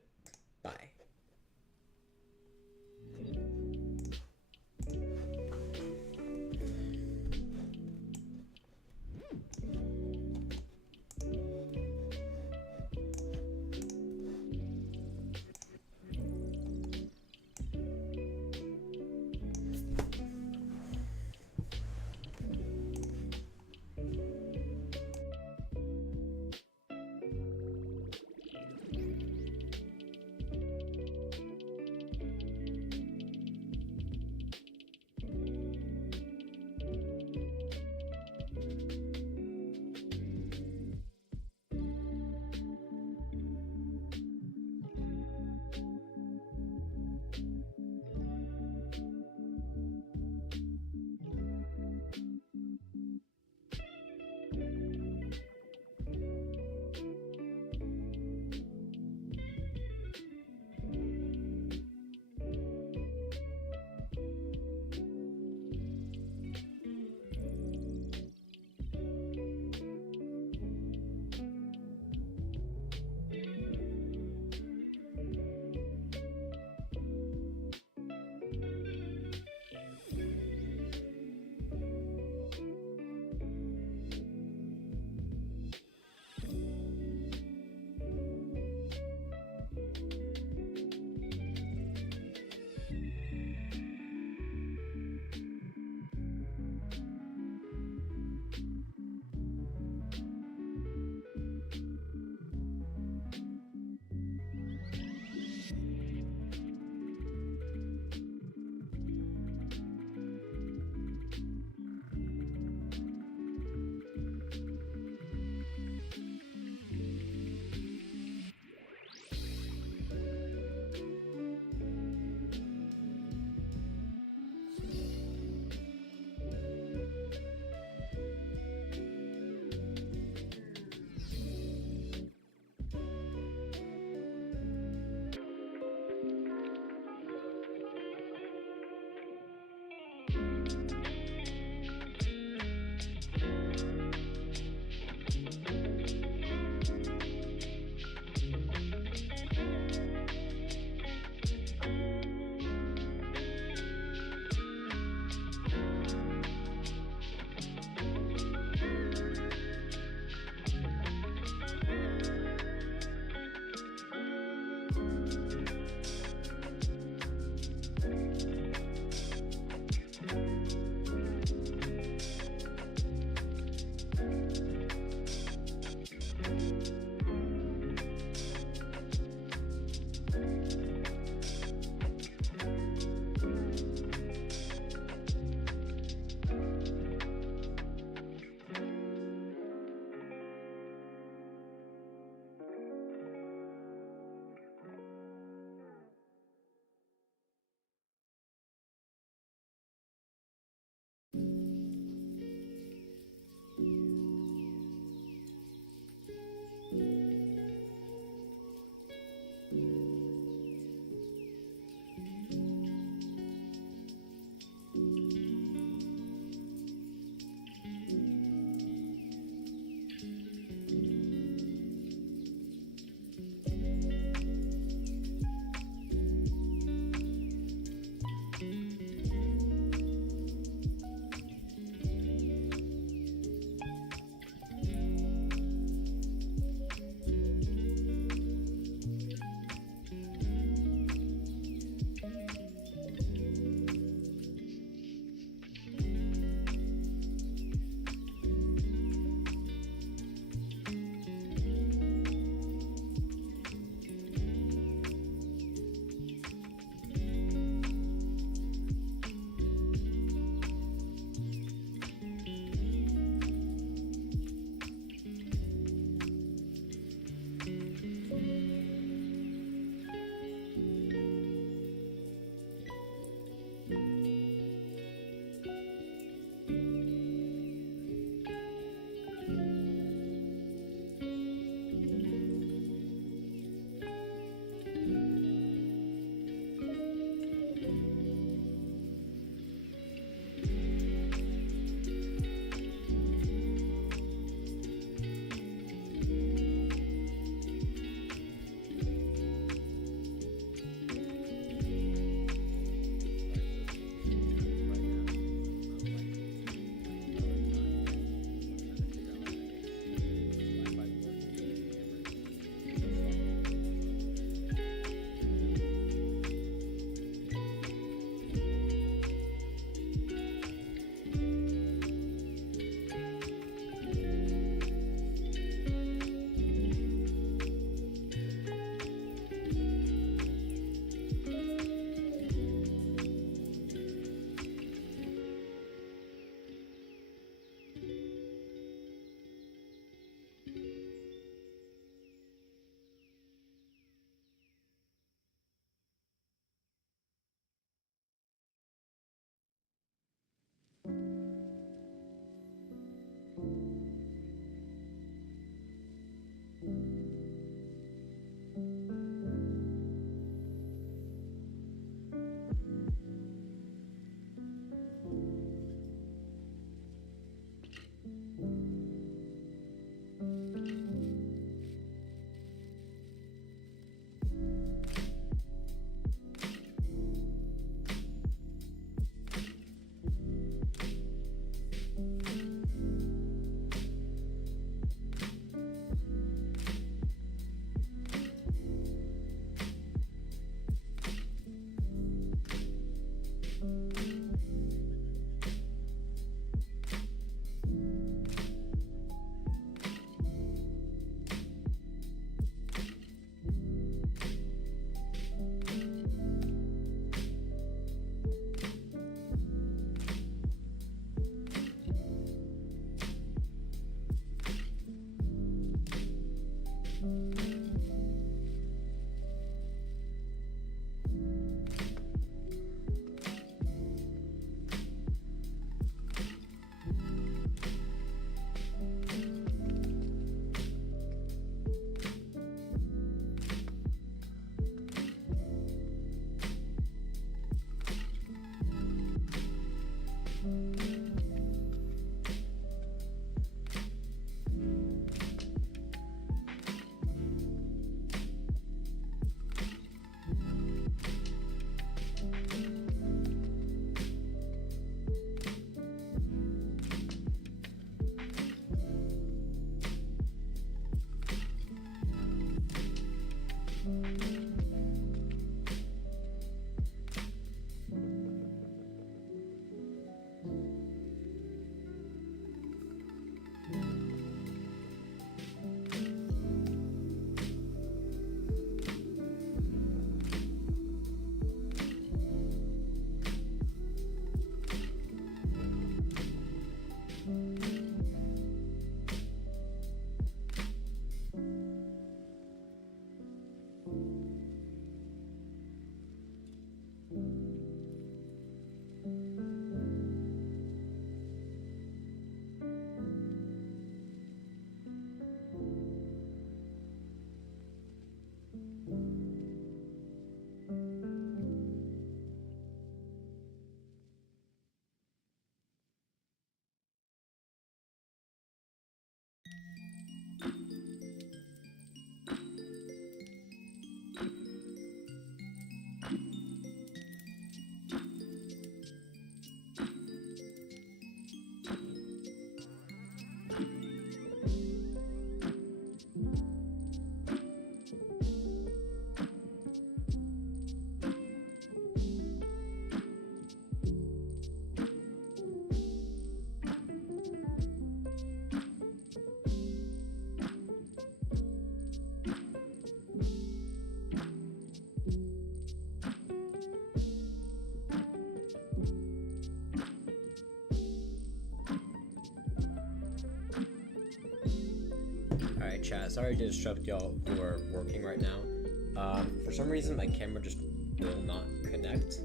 chat. Sorry to disrupt y'all who are working right now. For some reason, my camera just will not connect.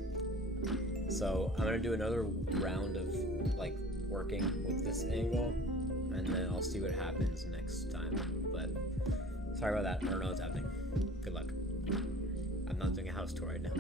So I'm gonna do another round of like working with this angle, and then I'll see what happens next time. But sorry about that. I don't know what's happening. Good luck. I'm not doing a house tour right now.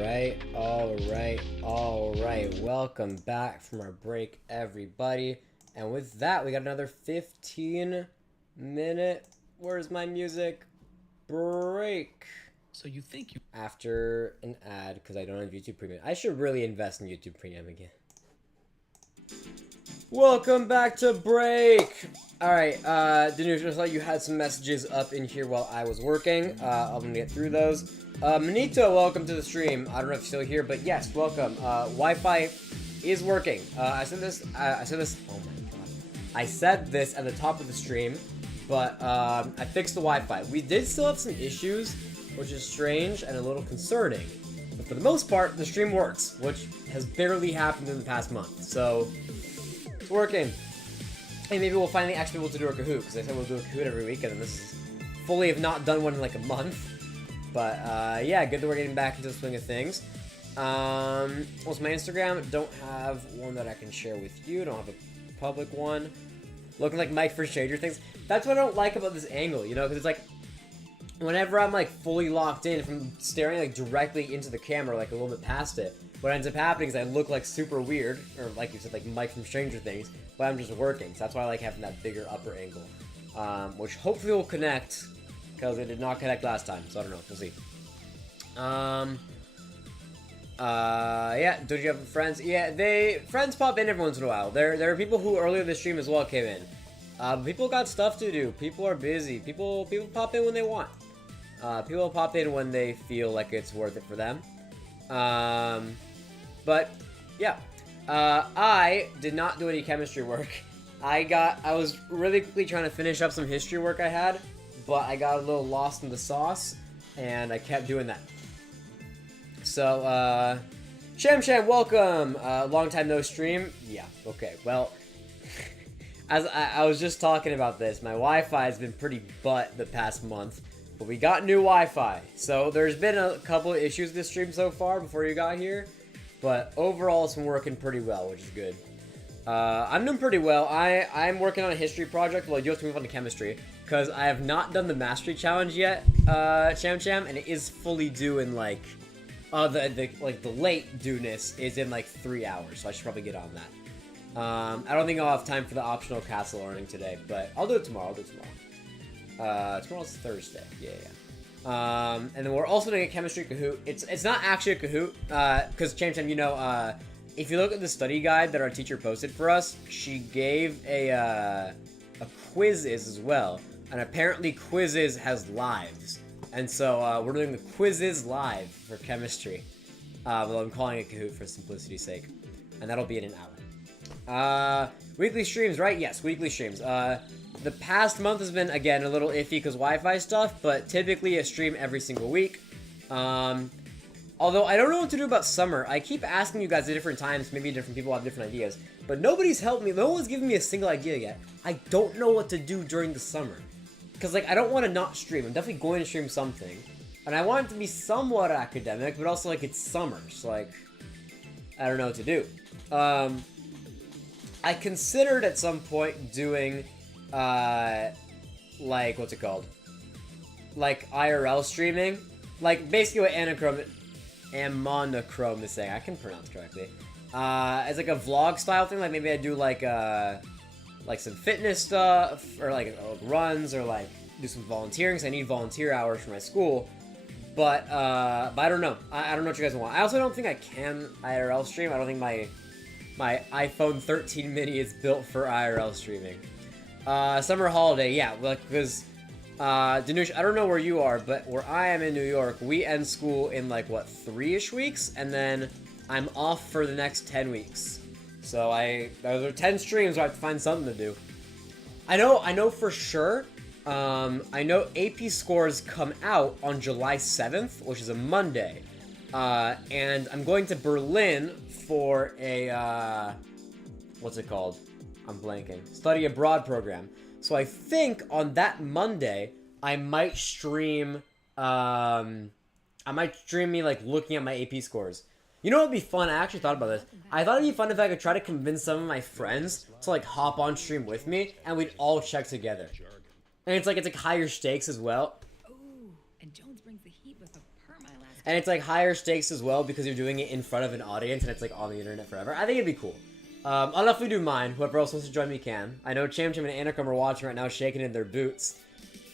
Alright. Welcome back from our break, everybody. And with that, we got another 15-minute, where's my music, break. So you think you... After an ad, because I don't have YouTube Premium. I should really invest in YouTube Premium again. Welcome back to break! Alright, Danush, just thought you had some messages up in here while I was working. I'm gonna get through those. Manito, welcome to the stream. I don't know if you're still here, but yes, welcome. Wi-Fi is working. I said this, oh my god. I said this at the top of the stream, but, I fixed the Wi-Fi. We did still have some issues, which is strange and a little concerning. But for the most part, the stream works, which has barely happened in the past month. So, it's working. And maybe we'll finally actually be able to do a Kahoot, because I said we'll do a Kahoot every weekend, and this is fully have not done one in like a month. But, yeah, good that we're getting back into the swing of things. What's my Instagram? Don't have one that I can share with you. Don't have a public one. Looking like Mike for Stranger Things. That's what I don't like about this angle, you know, because it's like, whenever I'm like fully locked in from staring like directly into the camera, like a little bit past it, what ends up happening is I look like super weird, or like you said, like Mike from Stranger Things, but I'm just working. So that's why I like having that bigger upper angle, which hopefully will connect, because it did not connect last time. So I don't know. We'll see. Yeah. Don't you have friends? Yeah, friends pop in every once in a while. There are people who earlier this stream as well came in. People got stuff to do. People are busy. People pop in when they want. People pop in when they feel like it's worth it for them. But yeah, I did not do any chemistry work. I was really quickly trying to finish up some history work I had, but I got a little lost in the sauce, and I kept doing that. So, Sham, welcome! Long time no stream? Yeah, okay, well, as I was just talking about this, my Wi-Fi has been pretty butt the past month, but we got new Wi-Fi. So, there's been a couple of issues with this stream so far before you got here, but overall it's been working pretty well, which is good. I'm doing pretty well. I'm working on a history project. Well, I do have to move on to chemistry, because I have not done the mastery challenge yet, Cham, and it is fully due in like, the late due-ness is in like 3 hours, so I should probably get on that. I don't think I'll have time for the optional castle learning today, but I'll do it tomorrow. Tomorrow's Thursday. Yeah. And then we're also doing a chemistry Kahoot. It's not actually a Kahoot, because Cham, you know, if you look at the study guide that our teacher posted for us, she gave a quizzes as well, and apparently quizzes has lives, and so we're doing the quizzes live for chemistry. Well, I'm calling it Kahoot for simplicity's sake, and that'll be in an hour. Weekly streams, right? Yes, weekly streams. The past month has been, again, a little iffy because Wi-Fi stuff, but typically a stream every single week. Although I don't know what to do about summer. I keep asking you guys at different times, maybe different people have different ideas, but nobody's helped me. No one's given me a single idea yet. I don't know what to do during the summer. Because, like, I don't want to not stream. I'm definitely going to stream something. And I want it to be somewhat academic, but also, like, it's summer. So, like, I don't know what to do. I considered at some point doing, like, what's it called? Like, IRL streaming. Like, basically what Monochrome is saying. I can pronounce correctly. It's like a vlog style thing. Like, maybe I do, like some fitness stuff, or, like, runs, or, like, do some volunteering, because I need volunteer hours for my school. But I don't know. I don't know what you guys want. I also don't think I can IRL stream. I don't think my iPhone 13 mini is built for IRL streaming. Summer holiday, yeah, like, because, Danush, I don't know where you are, but where I am in New York, we end school in, like, what, 3-ish weeks? And then I'm off for the next 10 weeks. So those are 10 streams where I have to find something to do. I know for sure, I know AP scores come out on July 7th, which is a Monday. And I'm going to Berlin for a, what's it called? I'm blanking. Study abroad program. So I think on that Monday, I might stream, me, like, looking at my AP scores. You know what would be fun? I actually thought about this. I thought it'd be fun if I could try to convince some of my friends to, like, hop on stream with me, and we'd all check together. And it's like higher stakes as well. Ooh, and Jones brings the heat with a And it's like higher stakes as well because you're doing it in front of an audience and it's like on the internet forever. I think it'd be cool. I'll definitely do mine. Whoever else wants to join me can. I know Cham Cham and Anachrome are watching right now, shaking in their boots.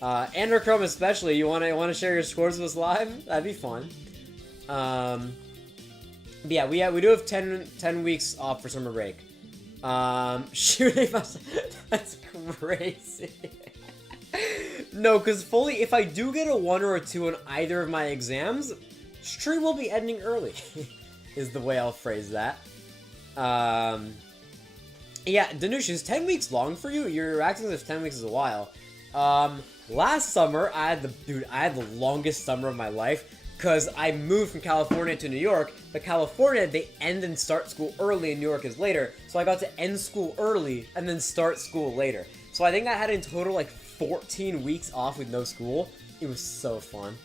Anachrome especially, you wanna share your scores with us live? That'd be fun. But yeah, we do have 10 weeks off for summer break. Shooting that's crazy. No, because fully, if I do get a 1 or a 2 on either of my exams, stream will be ending early, is the way I'll phrase that. Yeah, Danush, is 10 weeks long for you? You're acting as if 10 weeks is a while. Last summer, I had the longest summer of my life, because I moved from California to New York, but California, they end and start school early, and New York is later, so I got to end school early, and then start school later. So I think I had in total, like, 14 weeks off with no school. It was so fun.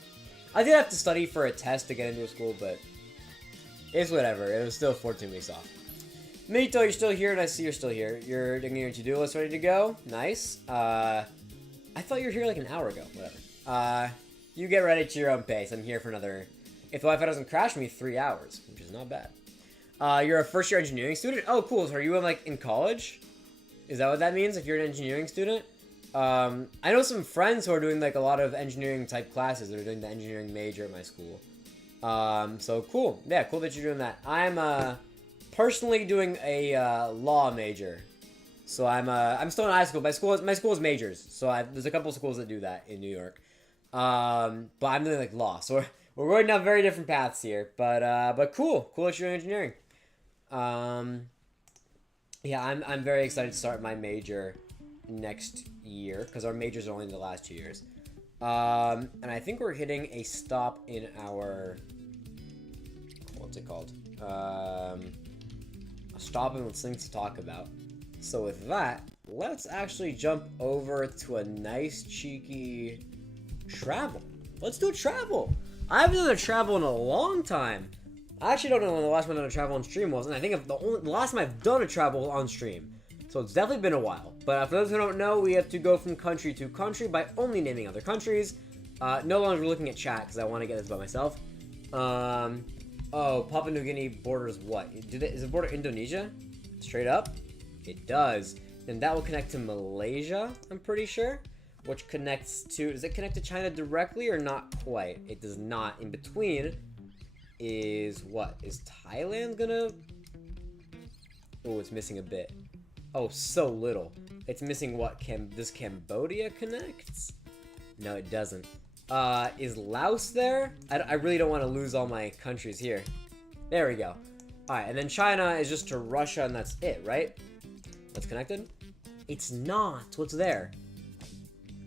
I did have to study for a test to get into a school, but it's whatever. It was still 14 weeks off. Mito, you're still here, and I see you're still here. You're getting your to-do list ready to go. Nice. I thought you were here like an hour ago. Whatever. You get ready to your own pace. I'm here for another, if the Wi-Fi doesn't crash me, 3 hours, which is not bad. You're a first-year engineering student? Oh, cool. So are you in college? Is that what that means, if you're an engineering student? I know some friends who are doing like a lot of engineering type classes. They're doing the engineering major at my school. So cool. Yeah, cool that you're doing that. I'm personally doing a law major. So I'm still in high school. My school is majors. So there's a couple of schools that do that in New York. But I'm doing like law. So we're going down very different paths here. But cool that you're doing engineering. Yeah, I'm very excited to start my major next year, because our majors are only in the last 2 years. And I think we're hitting a stop in our, what's it called? A stop in things to talk about. So with that, let's actually jump over to a nice cheeky travel. Let's do a travel. I haven't done a travel in a long time. I actually don't know when the last time I done a travel on stream was, and I think the last time I've done a travel on stream. So it's definitely been a while. But for those who don't know, we have to go from country to country by only naming other countries. No longer looking at chat, because I want to get this by myself. Oh, Papua New Guinea borders what? Does it border Indonesia? Straight up? It does. And that will connect to Malaysia, I'm pretty sure. Which connects to... Does it connect to China directly or not quite? It does not. In between is what? Is Thailand gonna... Oh, it's missing a bit. Oh, so little. It's missing what? Does Cambodia connect? No, it doesn't. Is Laos there? I really don't want to lose all my countries here. There we go. Alright, and then China is just to Russia, and that's it, right? That's connected? It's not. What's there?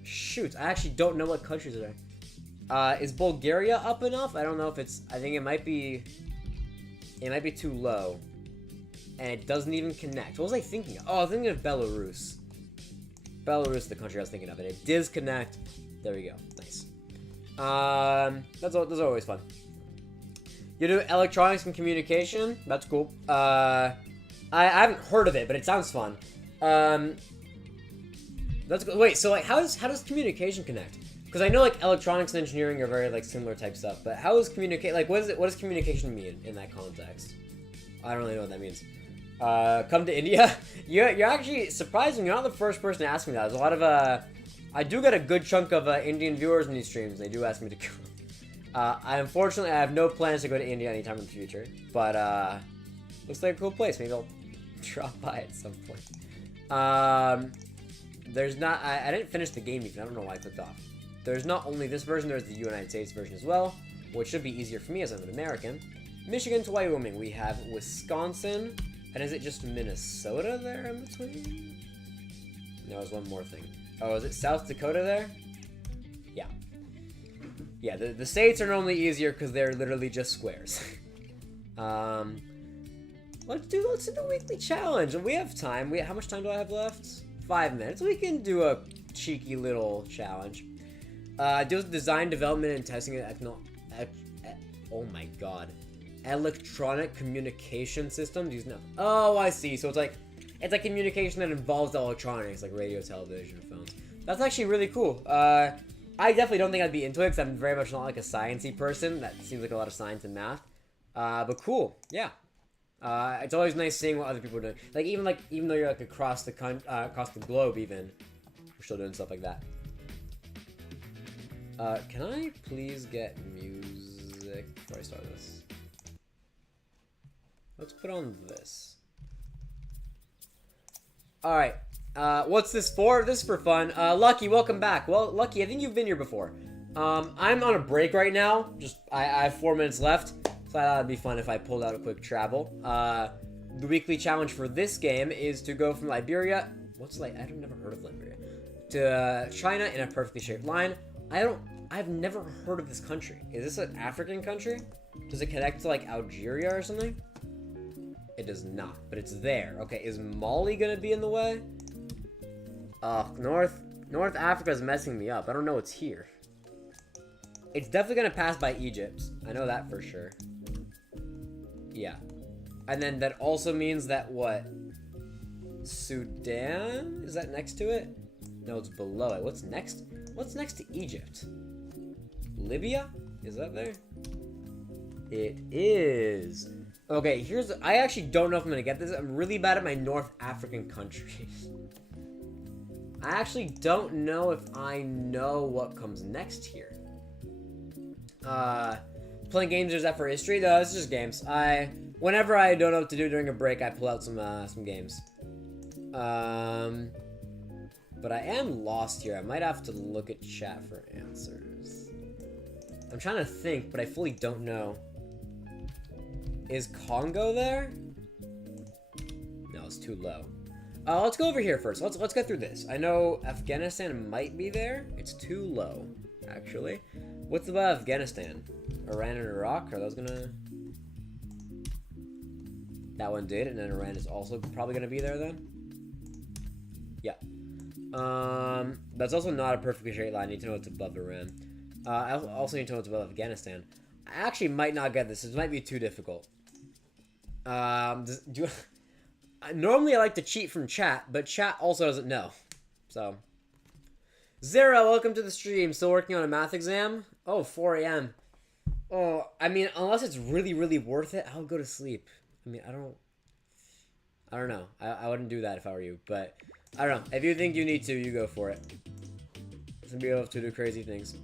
Shoot, I actually don't know what countries are there. Is Bulgaria up enough? I don't know if it's... I think it might be... It might be too low. And it doesn't even connect. What was I thinking of? Oh, I was thinking of Belarus. Belarus is the country I was thinking of, and it does connect. There we go. Nice. Those are always fun. You do electronics and communication? That's cool. I haven't heard of it, but it sounds fun. That's good. Wait, so like, how does communication connect? Because I know like electronics and engineering are very like similar type stuff, but how is what does communication mean in that context? I don't really know what that means. Come to India? You're actually surprising. You're not the first person to ask me that. There's a lot of I do get a good chunk of Indian viewers in these streams. They do ask me to go. Unfortunately, I have no plans to go to India anytime in the future. But looks like a cool place. Maybe I'll drop by at some point. There's not. I didn't finish the game even. I don't know why I clicked off. There's not only this version. There's the United States version as well, which should be easier for me as I'm an American. Michigan to Wyoming, we have Wisconsin, and is it just Minnesota there in between? No, there's one more thing. Oh, is it South Dakota there? Yeah. Yeah, the states are normally easier because they're literally just squares. Let's do the weekly challenge, and we have time. How much time do I have left? 5 minutes. We can do a cheeky little challenge. Deals with design, development, and testing oh my god. Electronic communication systems using... Oh, I see. So it's like communication that involves electronics, like radio, television, phones. That's actually really cool. I definitely don't think I'd be into it because I'm very much not like a sciencey person. That seems like a lot of science and math. But cool, yeah. It's always nice seeing what other people are doing. Even though you're like across the globe, even we're still doing stuff like that. Can I please get music before I start this? Let's put on this. All right. What's this for? This is for fun. Lucky, welcome back. Well, Lucky, I think you've been here before. I'm on a break right now. I have 4 minutes left. So I thought it'd be fun if I pulled out a quick travel. The weekly challenge for this game is to go from Liberia. I've never heard of Liberia. To China in a perfectly shaped line. I've never heard of this country. Is this an African country? Does it connect to like Algeria or something? It does not, but it's there. Okay, is Mali gonna be in the way? North Africa is messing me up. I don't know what's here. It's definitely gonna pass by Egypt. I know that for sure. Yeah. And then that also means that what? Sudan? Is that next to it? No, it's below it. What's next? What's next to Egypt? Libya? Is that there? It is. Okay, I actually don't know if I'm gonna get this. I'm really bad at my North African countries. I actually don't know if I know what comes next here. Playing games, there's that for history? No, it's just games. Whenever I don't know what to do during a break, I pull out some games. But I am lost here. I might have to look at chat for answers. I'm trying to think, but I fully don't know. Is Congo there? No, it's too low. Let's go over here first. Let's get through this. I know Afghanistan might be there. It's too low, actually. What's about Afghanistan? Iran and Iraq? Are those gonna... That one did, and then Iran is also probably gonna be there then? Yeah. That's also not a perfectly straight line. I need to know what's above Iran. I also need to know what's above Afghanistan. I actually might not get this. This might be too difficult. Normally I like to cheat from chat, but chat also doesn't know. So. Zara, welcome to the stream. Still working on a math exam? Oh, 4 a.m. Oh, I mean, unless it's really, really worth it, I'll go to sleep. I mean, I don't know. I wouldn't do that if I were you, but I don't know. If you think you need to, you go for it. Some people have to do crazy things.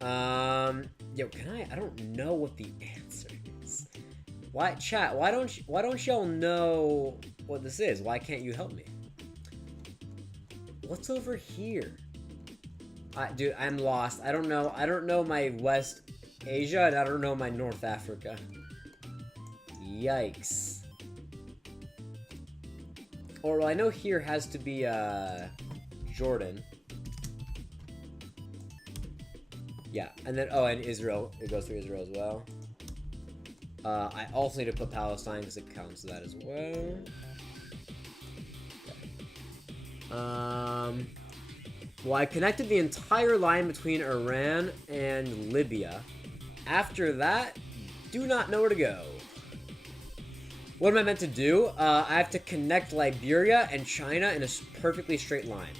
Yo, I don't know what the answer is. Why, chat, why don't y'all know what this is? Why can't you help me? What's over here? Dude, I'm lost. I don't know my West Asia, and I don't know my North Africa. Yikes. Or, well, I know here has to be, Jordan. Yeah, and then, oh, and Israel. It goes through Israel as well. I also need to put Palestine because it counts that as well. Okay. Well, I connected the entire line between Iran and Libya. After that, do not know where to go. What am I meant to do? I have to connect Liberia and China in a perfectly straight line.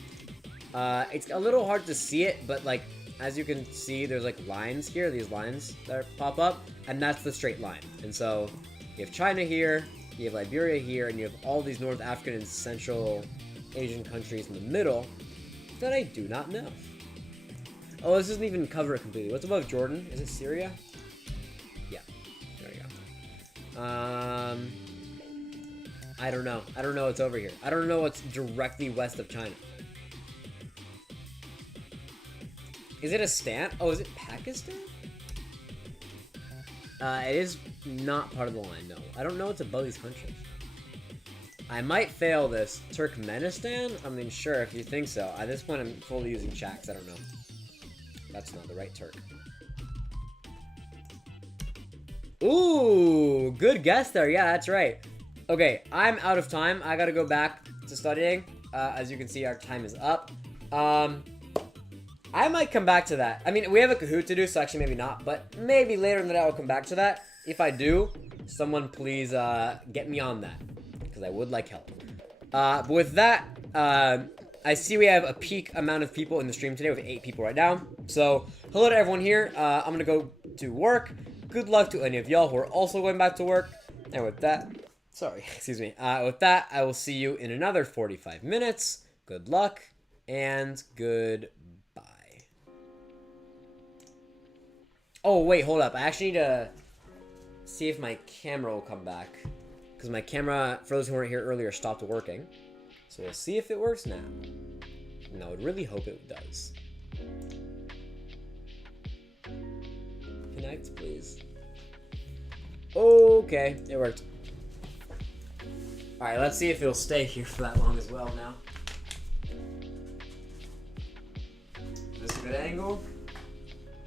It's a little hard to see it, but, like, as you can see, there's, like, lines here, these lines that pop up, and that's the straight line. And so, you have China here, you have Liberia here, and you have all these North African and Central Asian countries in the middle that I do not know. Oh, this doesn't even cover it completely. What's above Jordan? Is it Syria? Yeah, there we go. I don't know. I don't know what's over here. I don't know what's directly west of China. Is it a stamp? Oh, is it Pakistan? It is not part of the line, no. I don't know what's above these countries. I might fail this. Turkmenistan? I mean, sure, if you think so. At this point, I'm fully using chat 'cause I don't know. That's not the right Turk. Ooh, good guess there. Yeah, that's right. Okay, I'm out of time. I gotta go back to studying. As you can see, our time is up. I might come back to that. I mean, we have a Kahoot to do, so actually maybe not. But maybe later in the day I'll come back to that. If I do, someone please get me on that. Because I would like help. But with that, I see we have a peak amount of people in the stream today with 8 people right now. So, hello to everyone here. I'm gonna go to work. Good luck to any of y'all who are also going back to work. And with that, sorry, excuse me. With that, I will see you in another 45 minutes. Good luck and goodbye. Oh, wait, hold up. I actually need to see if my camera will come back. Because my camera, for those who weren't here earlier, stopped working. So we'll see if it works now. And I would really hope it does. Connect, please. Okay, it worked. Alright, let's see if it'll stay here for that long as well now. Is this a good angle?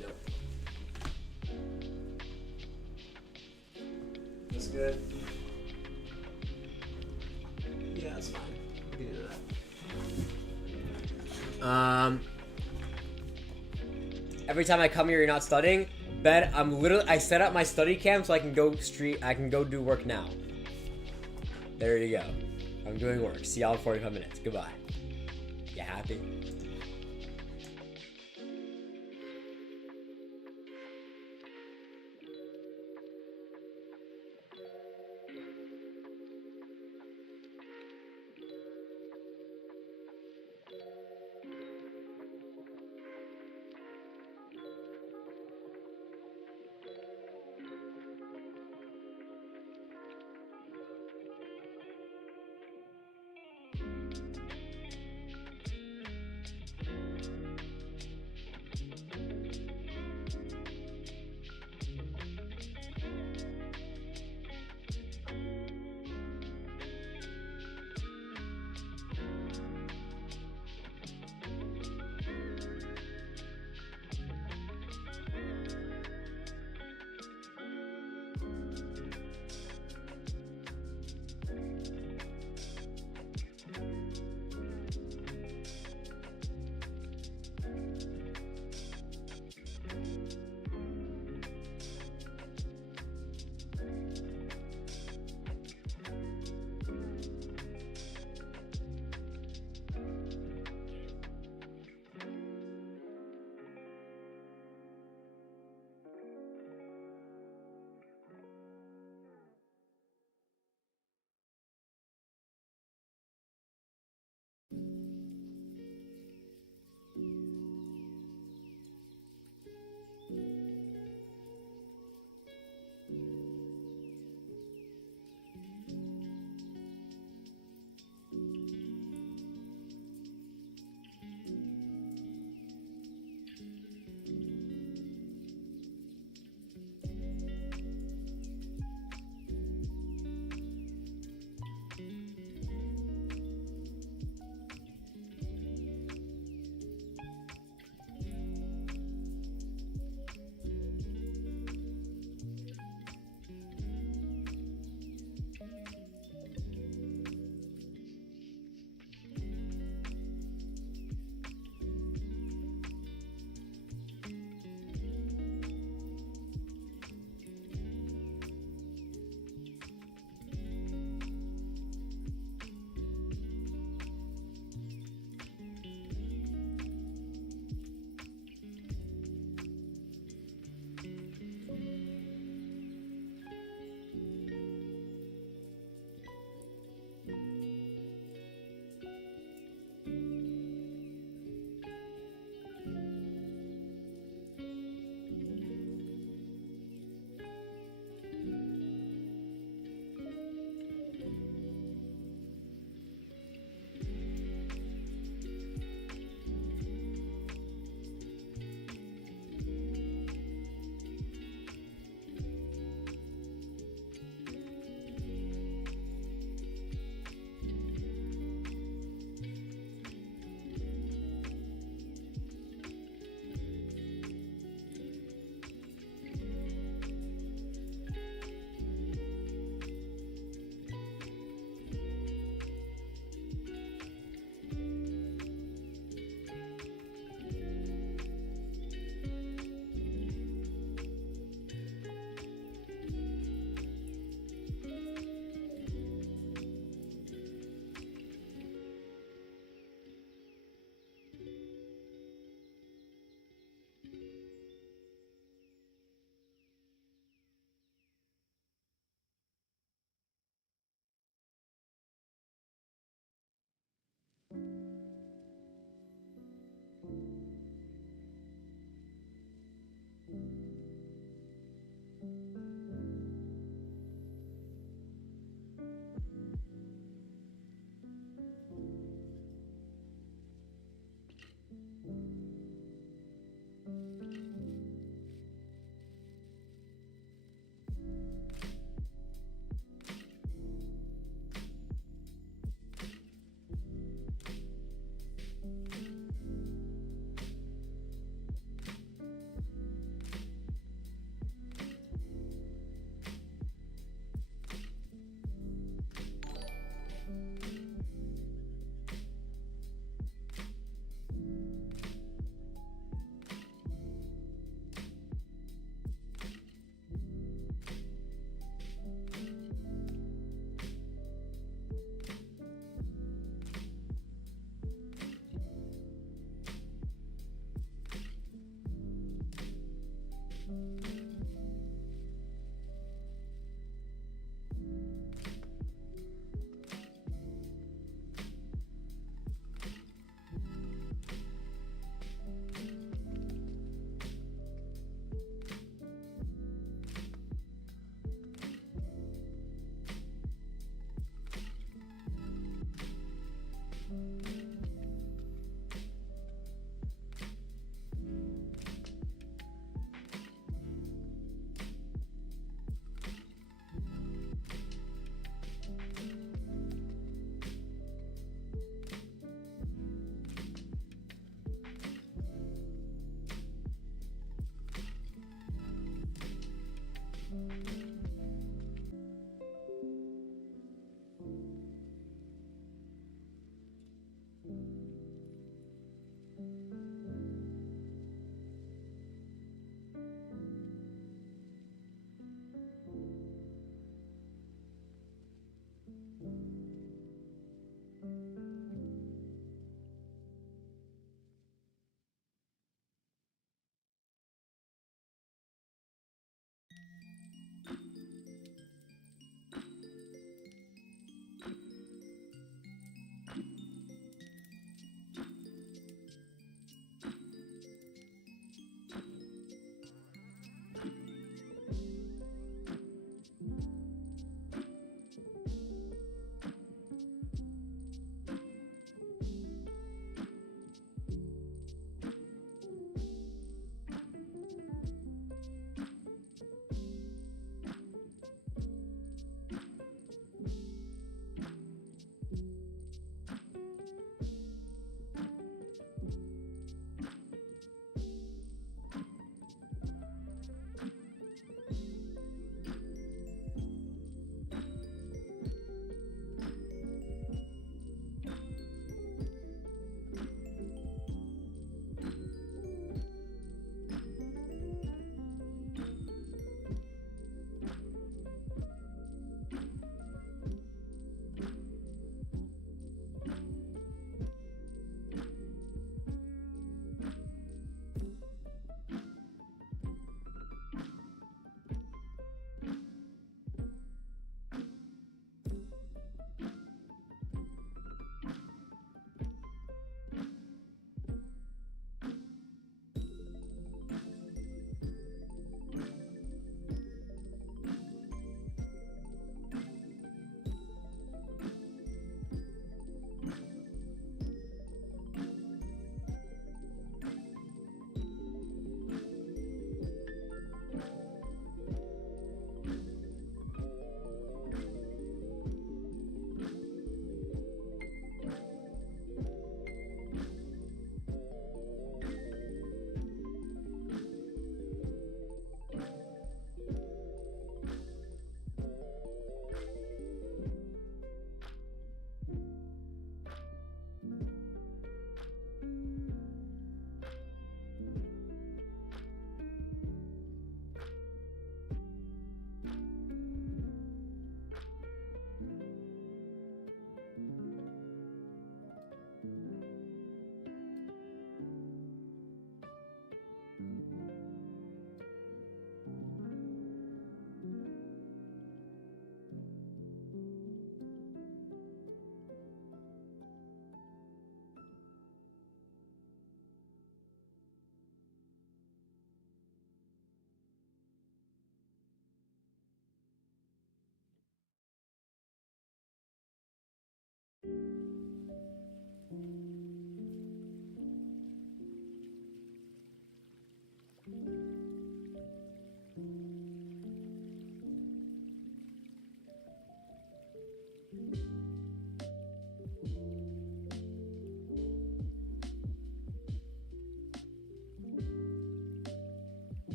Nope. This good? Yeah, that's fine. We can do that. Every time I come here, you're not studying. Ben, I set up my study cam so I can go do work now. There you go. I'm doing work. See y'all in 45 minutes. Goodbye. You happy?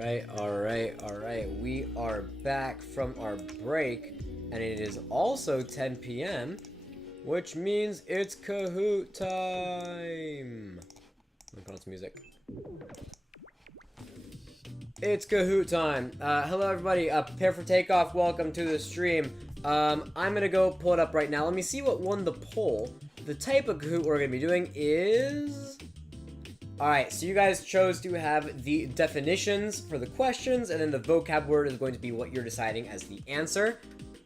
Alright. We are back from our break, and it is also 10 p.m., which means it's Kahoot time! Let me put on some music. It's Kahoot time! Hello everybody, prepare for takeoff, welcome to the stream. I'm gonna go pull it up right now. Let me see what won the poll. The type of Kahoot we're gonna be doing is... Alright, so you guys chose to have the definitions for the questions, and then the vocab word is going to be what you're deciding as the answer.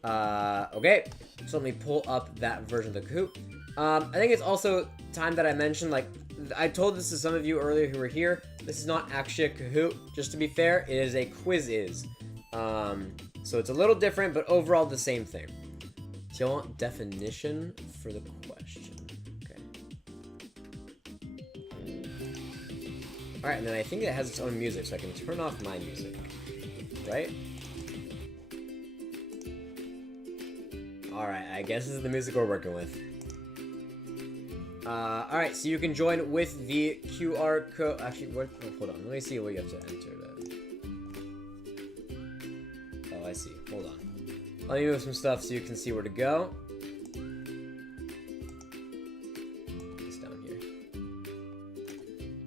Okay, so let me pull up that version of the Kahoot. I think it's also time that I mentioned, like, I told this to some of you earlier who were here, this is not actually a Kahoot, just to be fair, it is a quiz. So it's a little different, but overall the same thing. So you want definition for the question. Alright, and then I think it has its own music, so I can turn off my music. Right? Alright, I guess this is the music we're working with. Alright, so you can join with the QR code. Actually, what? Oh, hold on. Let me see what you have to enter. Oh, I see. Hold on. Let me move some stuff so you can see where to go.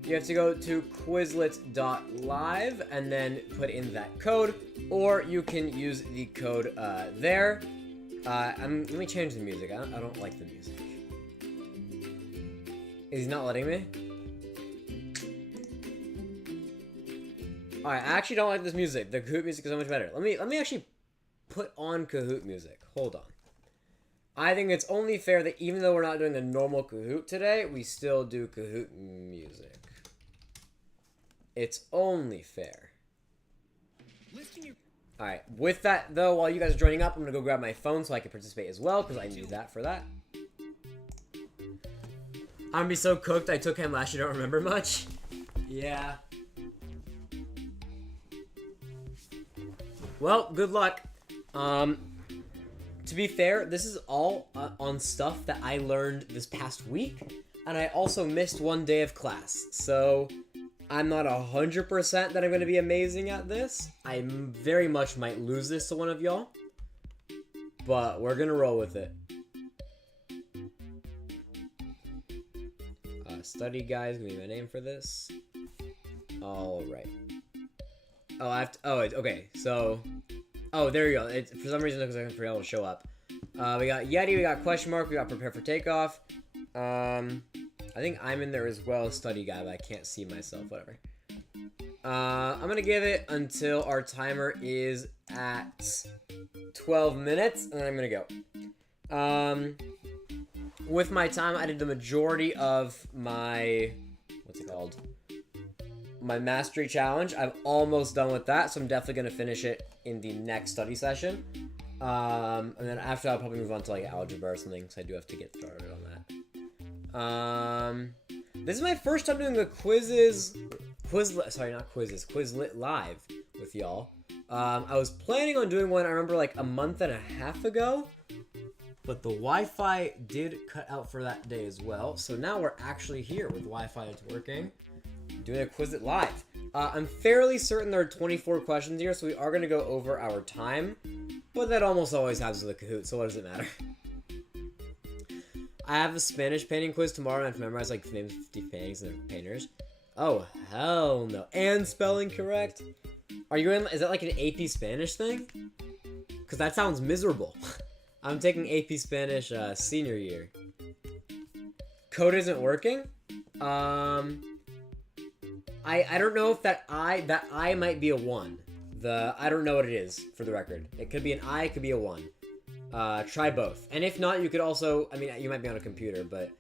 You have to go to quizlet.live and then put in that code, or you can use the code there. Let me change the music. I don't like the music. Is he not letting me? Alright, I actually don't like this music. The Kahoot music is so much better. Let me actually put on Kahoot music. Hold on. I think it's only fair that even though we're not doing a normal Kahoot today, we still do Kahoot music. It's only fair. Alright, with that though, while you guys are joining up, I'm gonna go grab my phone so I can participate as well, because I need that for that. I'm gonna be so cooked, I took him last year, don't remember much. Yeah. Well, good luck. To be fair, this is all on stuff that I learned this past week, and I also missed one day of class, so I'm not 100% that I'm going to be amazing at this. I very much might lose this to one of y'all, but we're going to roll with it. Study guide is going to be my name for this. Alright. Oh, I have to... Oh, okay, so... Oh, there you go. For some reason, it looks like I'm forgetting to show up. We got Yeti, we got question mark, we got prepare for takeoff. I think I'm in there as well, study guide, but I can't see myself, whatever. I'm gonna give it until our timer is at 12 minutes, and then I'm gonna go. With my time, I did the majority of my, what's it called? My mastery challenge. I'm almost done with that, so I'm definitely gonna finish it in the next study session. And then after that, I'll probably move on to like algebra or something, because I do have to get started on that. This is my first time doing a Quizlet live with y'all. I was planning on doing one, I remember like a month and a half ago, but the Wi-Fi did cut out for that day as well. So now we're actually here with Wi-Fi that's working, doing a Quizlet live. I'm fairly certain there are 24 questions here, so we are going to go over our time, but that almost always happens with a Kahoot, so what does it matter? I have a Spanish painting quiz tomorrow, and I have to memorize like 50 paintings and painters. Oh, hell no. And spelling correct? Are you in, is that like an AP Spanish thing? Because that sounds miserable. I'm taking AP Spanish senior year. Code isn't working? I don't know if that I might be a 1. I don't know what it is, for the record. It could be an I, it could be a 1. Try both. And if not, you could also, I mean, you might be on a computer, but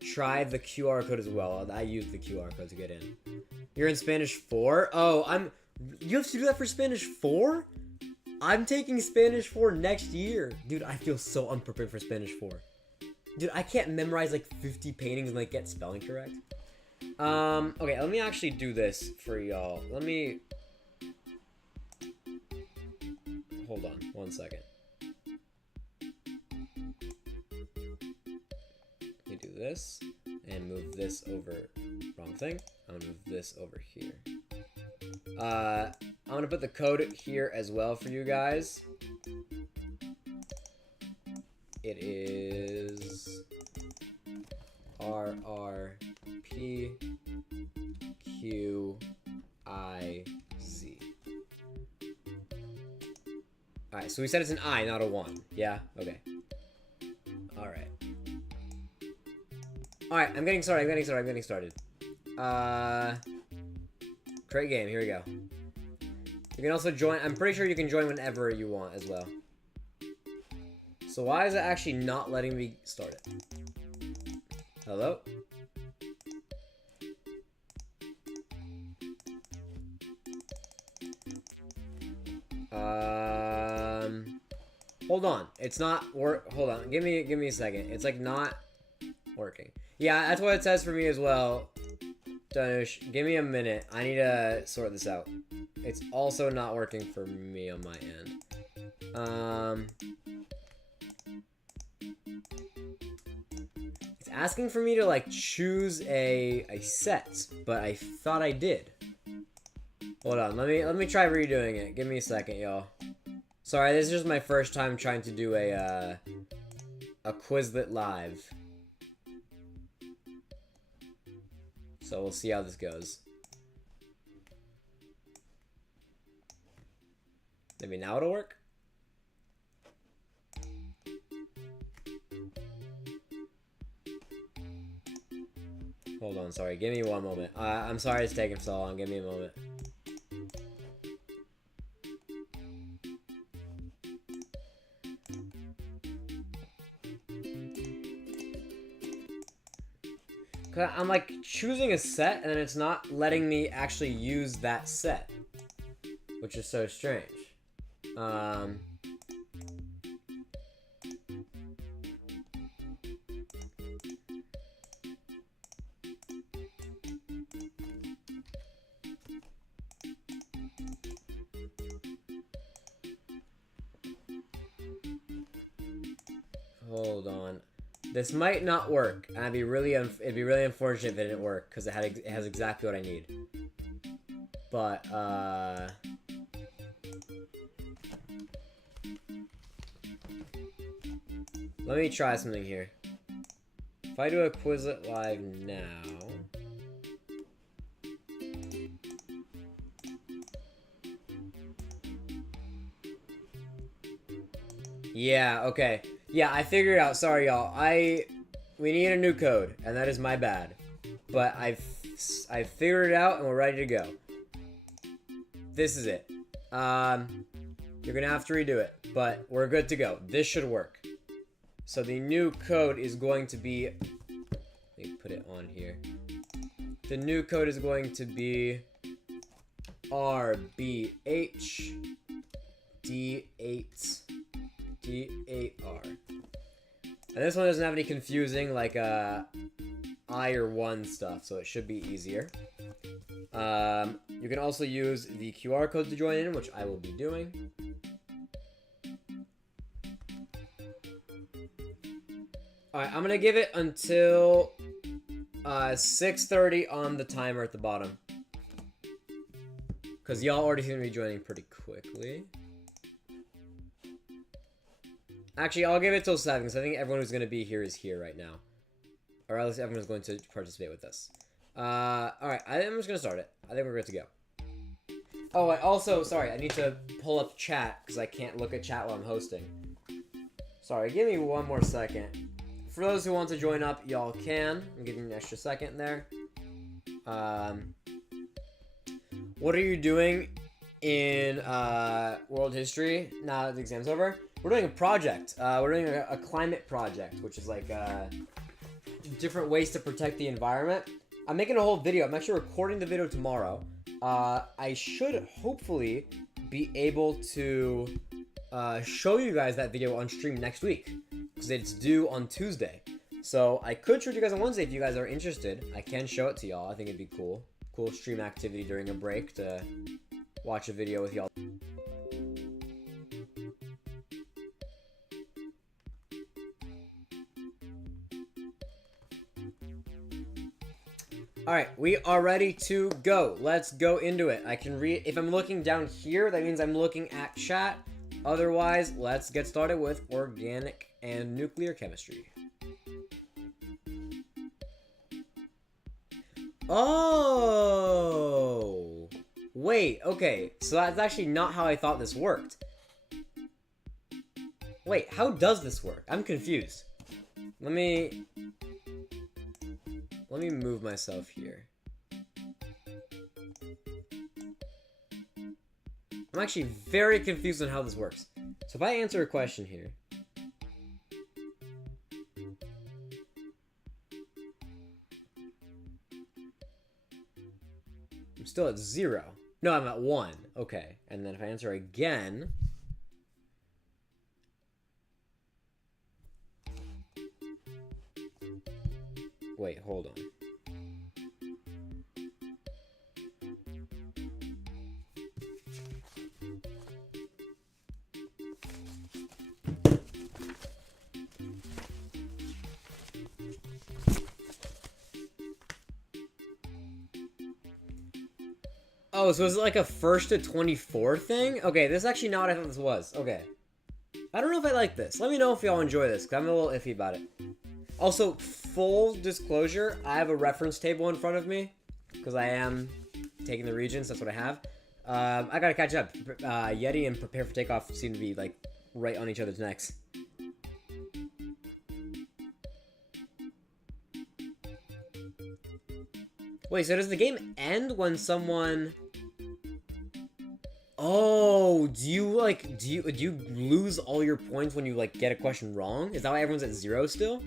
try the QR code as well. I used the QR code to get in. You're in Spanish 4? Oh, you have to do that for Spanish 4? I'm taking Spanish 4 next year. Dude, I feel so unprepared for Spanish 4. Dude, I can't memorize like 50 paintings and like get spelling correct. Okay, let me actually do this for y'all. Hold on, 1 second. Do this and move this over. Wrong thing. I'm gonna move this over here. I'm gonna put the code here as well for you guys. It is RRPQIZ. Alright, so we said it's an I, not a 1. Yeah? Okay. Alright. Alright, I'm getting started. Create game, here we go. You can also join, I'm pretty sure you can join whenever you want as well. So why is it actually not letting me start it? Hello? Hold on. It's not hold on. Give me a second. It's like not working. Yeah, that's what it says for me as well. Danush, give me a minute. I need to sort this out. It's also not working for me on my end. It's asking for me to like choose a set, but I thought I did. Hold on, let me try redoing it. Give me a second, y'all. Sorry, this is just my first time trying to do a Quizlet live. So we'll see how this goes. Maybe now it'll work? Hold on, sorry. Give me one moment. I'm sorry it's taking so long. Give me a moment. I'm like choosing a set and then it's not letting me actually use that set, which is so strange. Hold on. This might not work, and it'd be really unfortunate if it didn't work, because it has exactly what I need. But, let me try something here. If I do a Quizlet live now... Yeah, okay. Yeah, I figured it out. Sorry, y'all. We need a new code, and that is my bad. But I've figured it out, and we're ready to go. This is it. You're gonna have to redo it, but we're good to go. This should work. So the new code is going to be... Let me put it on here. The new code is going to be RBH D8 D8R. And this one doesn't have any confusing like I or 1 stuff, so it should be easier. You can also use the QR code to join in, which I will be doing. Alright, I'm gonna give it until 6:30 on the timer at the bottom. Because y'all already seem to be joining pretty quickly. Actually, I'll give it till 7, because I think everyone who's going to be here is here right now. Or at least everyone who's going to participate with us. Alright, I'm just going to start it. I think we're good to go. Oh, I also, sorry, I need to pull up chat, because I can't look at chat while I'm hosting. Sorry, give me one more second. For those who want to join up, y'all can. I'm giving you an extra second there. What are you doing in world history now that the exam's over? We're doing a project. We're doing a climate project, which is like different ways to protect the environment. I'm making a whole video. I'm actually recording the video tomorrow. I should hopefully be able to show you guys that video on stream next week, because it's due on Tuesday. So I could show you guys on Wednesday if you guys are interested. I can show it to y'all. I think it'd be cool. Cool stream activity during a break to watch a video with y'all. Alright, we are ready to go. Let's go into it. I can read. If I'm looking down here, that means I'm looking at chat. Otherwise, let's get started with organic and nuclear chemistry. Oh! Wait, okay. So that's actually not how I thought this worked. Wait, how does this work? I'm confused. Let me move myself here. I'm actually very confused on how this works. So if I answer a question here. I'm still at 0. No, I'm at 1. Okay. And then if I answer again. Wait, hold on. Oh, so is it like a 1st to 24 thing? Okay, this is actually not what I thought this was. Okay. I don't know if I like this. Let me know if y'all enjoy this, because I'm a little iffy about it. Also, full disclosure, I have a reference table in front of me, because I am taking the regions, that's what I have. I gotta catch up. Yeti and Prepare for Takeoff seem to be, like, right on each other's necks. Wait, so does the game end when someone... Oh, do you lose all your points when you, like, get a question wrong? Is that why everyone's at 0 still?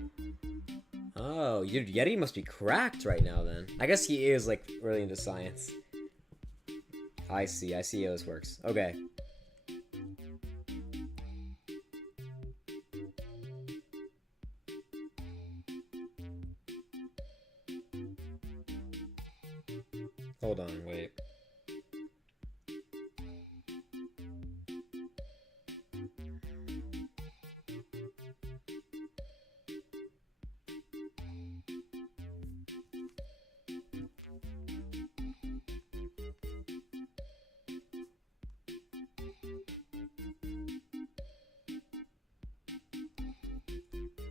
Oh, dude, Yeti must be cracked right now, then. I guess he is, like, really into science. I see how this works. Okay. Hold on, wait.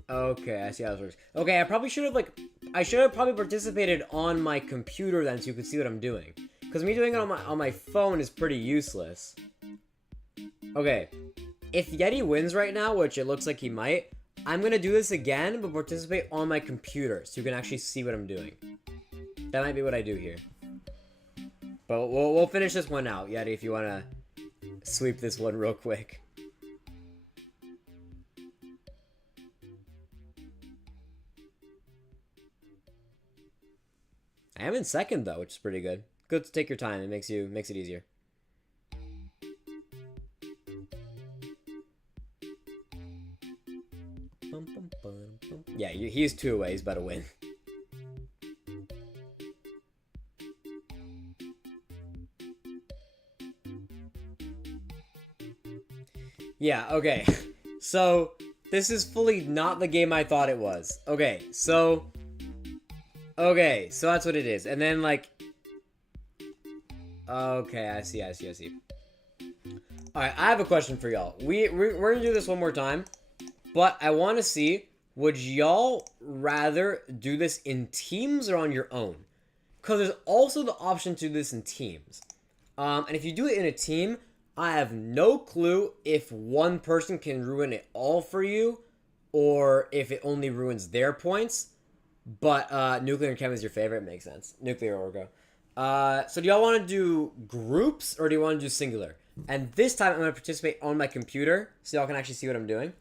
Okay, I see how this works. Okay, I probably should have, like, I should have probably participated on my computer then so you could see what I'm doing. Because me doing it on my phone is pretty useless. Okay, if Yeti wins right now, which it looks like he might, I'm gonna do this again, but participate on my computer so you can actually see what I'm doing. That might be what I do here. But we'll finish this one out, Yeti, if you wanna sweep this one real quick. I am in second though, which is pretty good. Good to take your time. It makes it easier. Yeah, he's 2 away. He's about to win. Yeah, okay. So, this is fully not the game I thought it was. Okay, so that's what it is. And then, like... Okay, I see. Alright, I have a question for y'all. We're gonna do this one more time. But I want to see, would y'all rather do this in teams or on your own? Because there's also the option to do this in teams. And if you do it in a team, I have no clue if one person can ruin it all for you, or if it only ruins their points. But nuclear and chem is your favorite. Makes sense. Nuclear or orgo. So do y'all want to do groups or do you want to do singular? And this time I'm going to participate on my computer so y'all can actually see what I'm doing.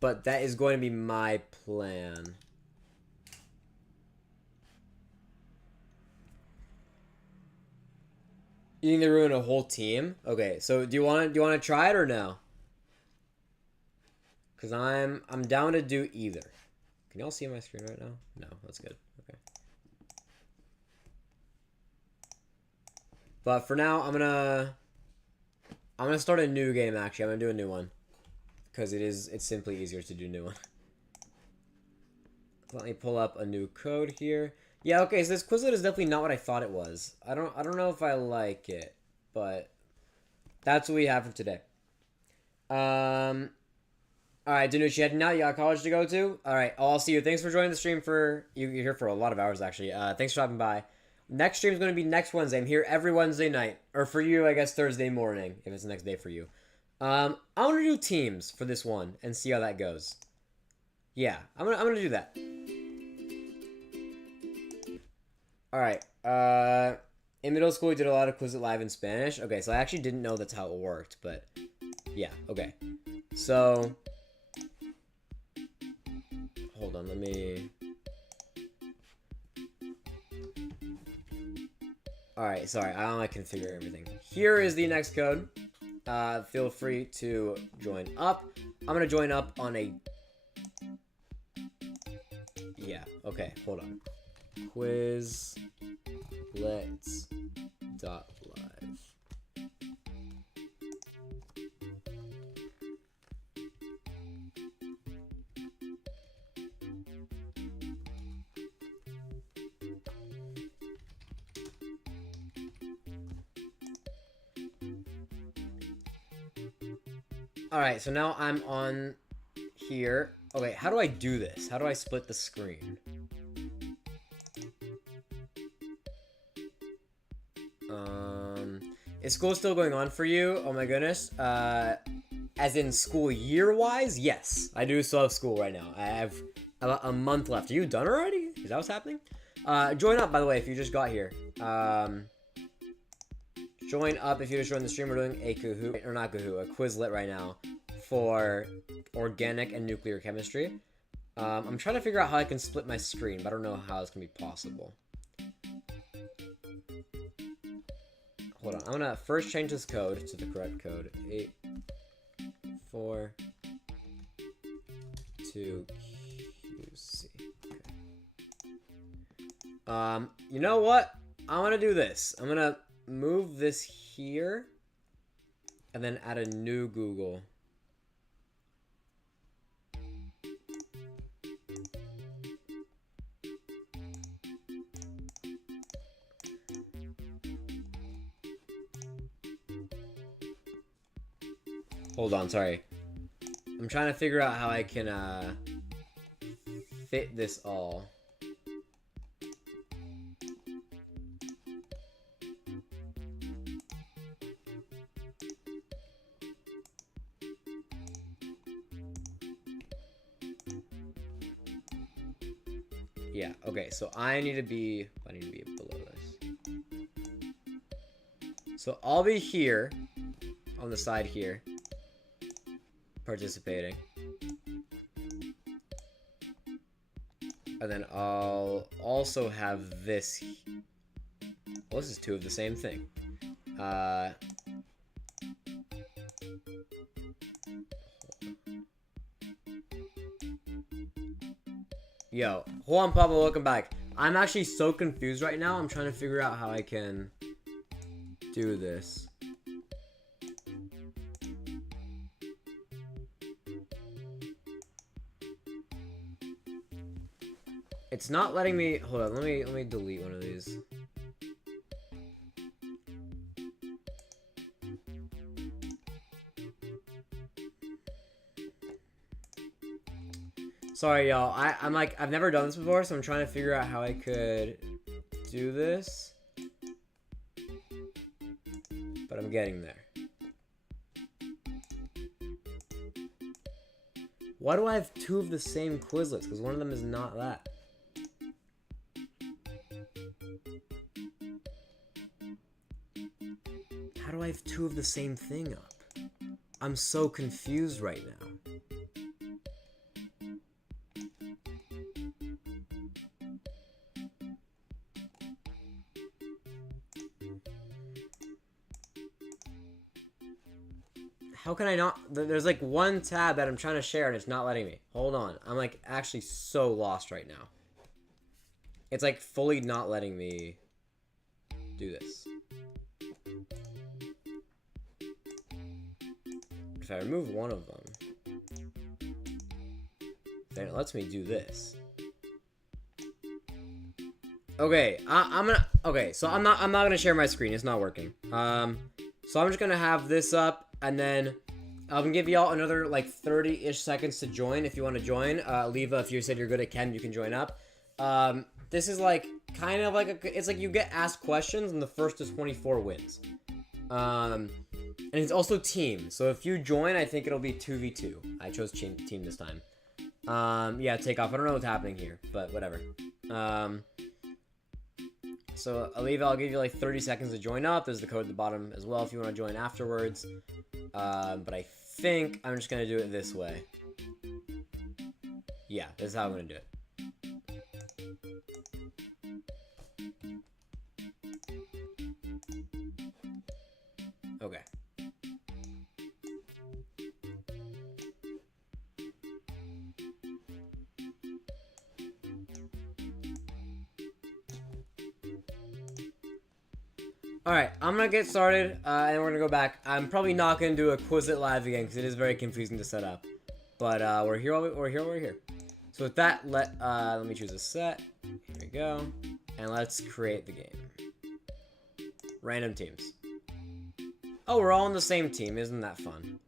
But that is going to be my plan. You think they ruin a whole team? Okay, so do you want to try it or no? Cause I'm down to do either. Can y'all see my screen right now? No, that's good. Okay. But for now, I'm gonna start a new game. Actually, I'm gonna do a new one because it's simply easier to do a new one. Let me pull up a new code here. Yeah, okay, so this Quizlet is definitely not what I thought it was. I don't know if I like it, but that's what we have for today. Alright, Danucci, heading out. You got college to go to? Alright, I'll see you. Thanks for joining the stream for... You're here for a lot of hours, actually. Thanks for stopping by. Next stream is going to be next Wednesday. I'm here every Wednesday night. Or for you, I guess Thursday morning, if it's the next day for you. I'm going to do teams for this one and see how that goes. Yeah, I'm gonna do that. Alright, in middle school we did a lot of Quizlet Live in Spanish. Okay, so I actually didn't know that's how it worked, but yeah, okay. So, hold on, let me... Alright, sorry, I don't like configure everything. Here is the next code. Feel free to join up. I'm gonna join up on a... Yeah, okay, hold on. Quizlet.live. Alright, so now I'm on here. Okay, how do I do this? How do I split the screen? Is school still going on for you? Oh my goodness. As in school year-wise? Yes. I do still have school right now. I have about a month left. Are you done already? Is that what's happening? Join up, by the way, if you just got here. Join up if you just joined the stream. We're doing a Kahoot, or not Kahoot, a Quizlet right now for organic and nuclear chemistry. I'm trying to figure out how I can split my screen, but I don't know how it's going to be possible. Hold on. I'm going to first change this code to the correct code. 8, 4, 2, QC. Okay. You know what? I'm going to do this. I'm going to move this here and then add a new Google. Hold on, sorry. I'm trying to figure out how I can fit this all. Yeah, okay, so I need to be below this. So I'll be here on the side here, participating. And then I'll also have this. Well, this is two of the same thing. Yo, hold on, Pablo, welcome back. I'm actually so confused right now. I'm trying to figure out how I can do this. It's not letting me. Hold on, let me delete one of these. Sorry, y'all. I'm like, I've never done this before, so I'm trying to figure out how I could do this. But I'm getting there. Why do I have two of the same Quizlets? Because one of them is not that. How do I have two of the same thing up? I'm so confused right now. How can I not? There's like one tab that I'm trying to share and it's not letting me. Hold on. I'm like actually so lost right now. It's like fully not letting me do this. If I remove one of them, then it lets me do this. Okay, I'm gonna. Okay, so I'm not gonna share my screen. It's not working. So I'm just gonna have this up, and then I'm gonna give y'all another like 30-ish seconds to join if you want to join. Leva, if you said you're good at Ken, you can join up. This is like kind of like it's like you get asked questions, and the first to 24 wins. And it's also team. So if you join, I think it'll be 2v2. I chose team this time. Yeah, take off. I don't know what's happening here, but whatever. So, Aliva, I'll give you like 30 seconds to join up. There's the code at the bottom as well if you want to join afterwards. But I think I'm just going to do it this way. Yeah, this is how I'm going to do it. Okay. Alright, I'm gonna get started, and we're gonna go back. I'm probably not gonna do a Quizlet live again, because it is very confusing to set up. But, we're here, we're here. So with that, let me choose a set. Here we go. And let's create the game. Random teams. Oh, we're all on the same team, isn't that fun?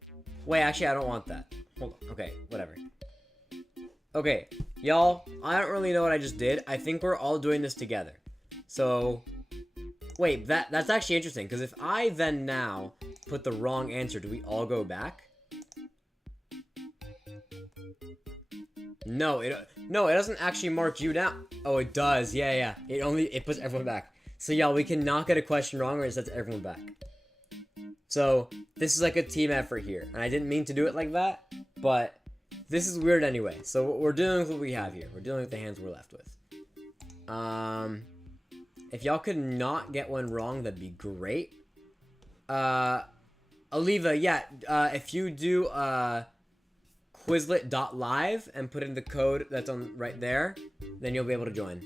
Wait, actually, I don't want that. Hold on, okay, whatever. Okay, y'all, I don't really know what I just did. I think we're all doing this together. So... Wait, that's actually interesting, because if I then now put the wrong answer, do we all go back? No, it doesn't actually mark you down. Oh, it does. Yeah. It puts everyone back. So y'all, we cannot get a question wrong or it sets everyone back. So this is like a team effort here, and I didn't mean to do it like that, but this is weird anyway. So we're dealing with what we have here. We're dealing with the hands we're left with. If y'all could not get one wrong, that'd be great. Aliva, yeah, if you do, Quizlet.live and put in the code that's on right there, then you'll be able to join.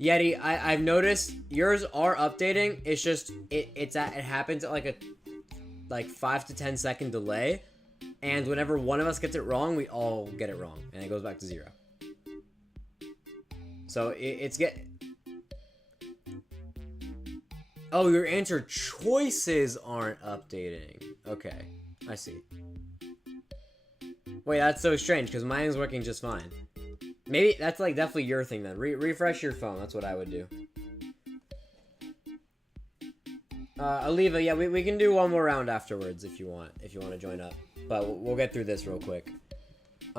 Yeti, I've noticed yours are updating. It's just, it happens at like a 5 to 10 second delay. And whenever one of us gets it wrong, we all get it wrong. And it goes back to 0. So oh, your answer choices aren't updating. Okay, I see. Wait, that's so strange because mine is working just fine. Maybe that's like definitely your thing then. Refresh your phone. That's what I would do. Aliva, yeah, we can do one more round afterwards if you want to join up. But we'll get through this real quick.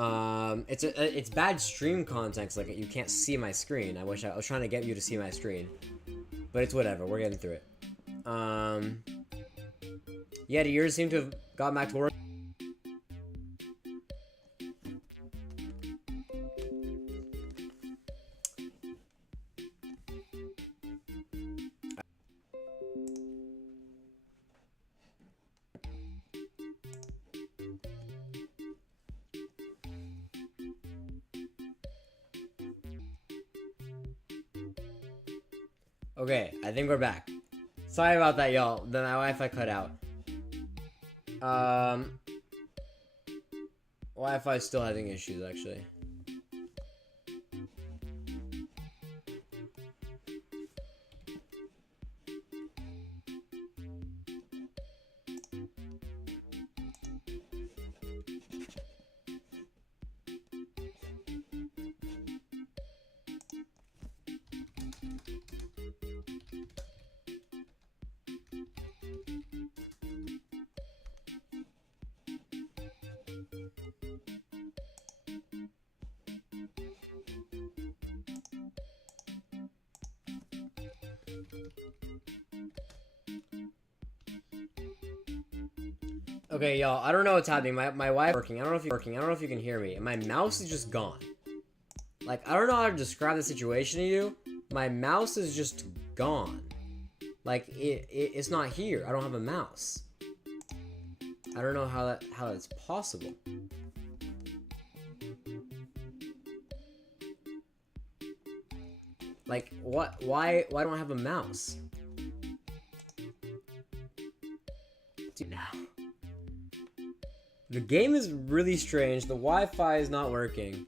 It's bad stream context, like you can't see my screen. I was trying to get you to see my screen, but it's whatever. We're getting through it. Yeah, do yours seem to have got back to work? Okay, I think we're back. Sorry about that, y'all. My Wi-Fi cut out. Wi-Fi is still having issues, actually. Okay, y'all, I don't know what's happening. My Wi-Fi working. I don't know if you can hear me. And my mouse is just gone. Like, I don't know how to describe the situation to you. My mouse is just gone. Like, it's not here. I don't have a mouse. I don't know how that's possible. Like, what? Why don't I have a mouse? Dude, now. The game is really strange. The Wi-Fi is not working.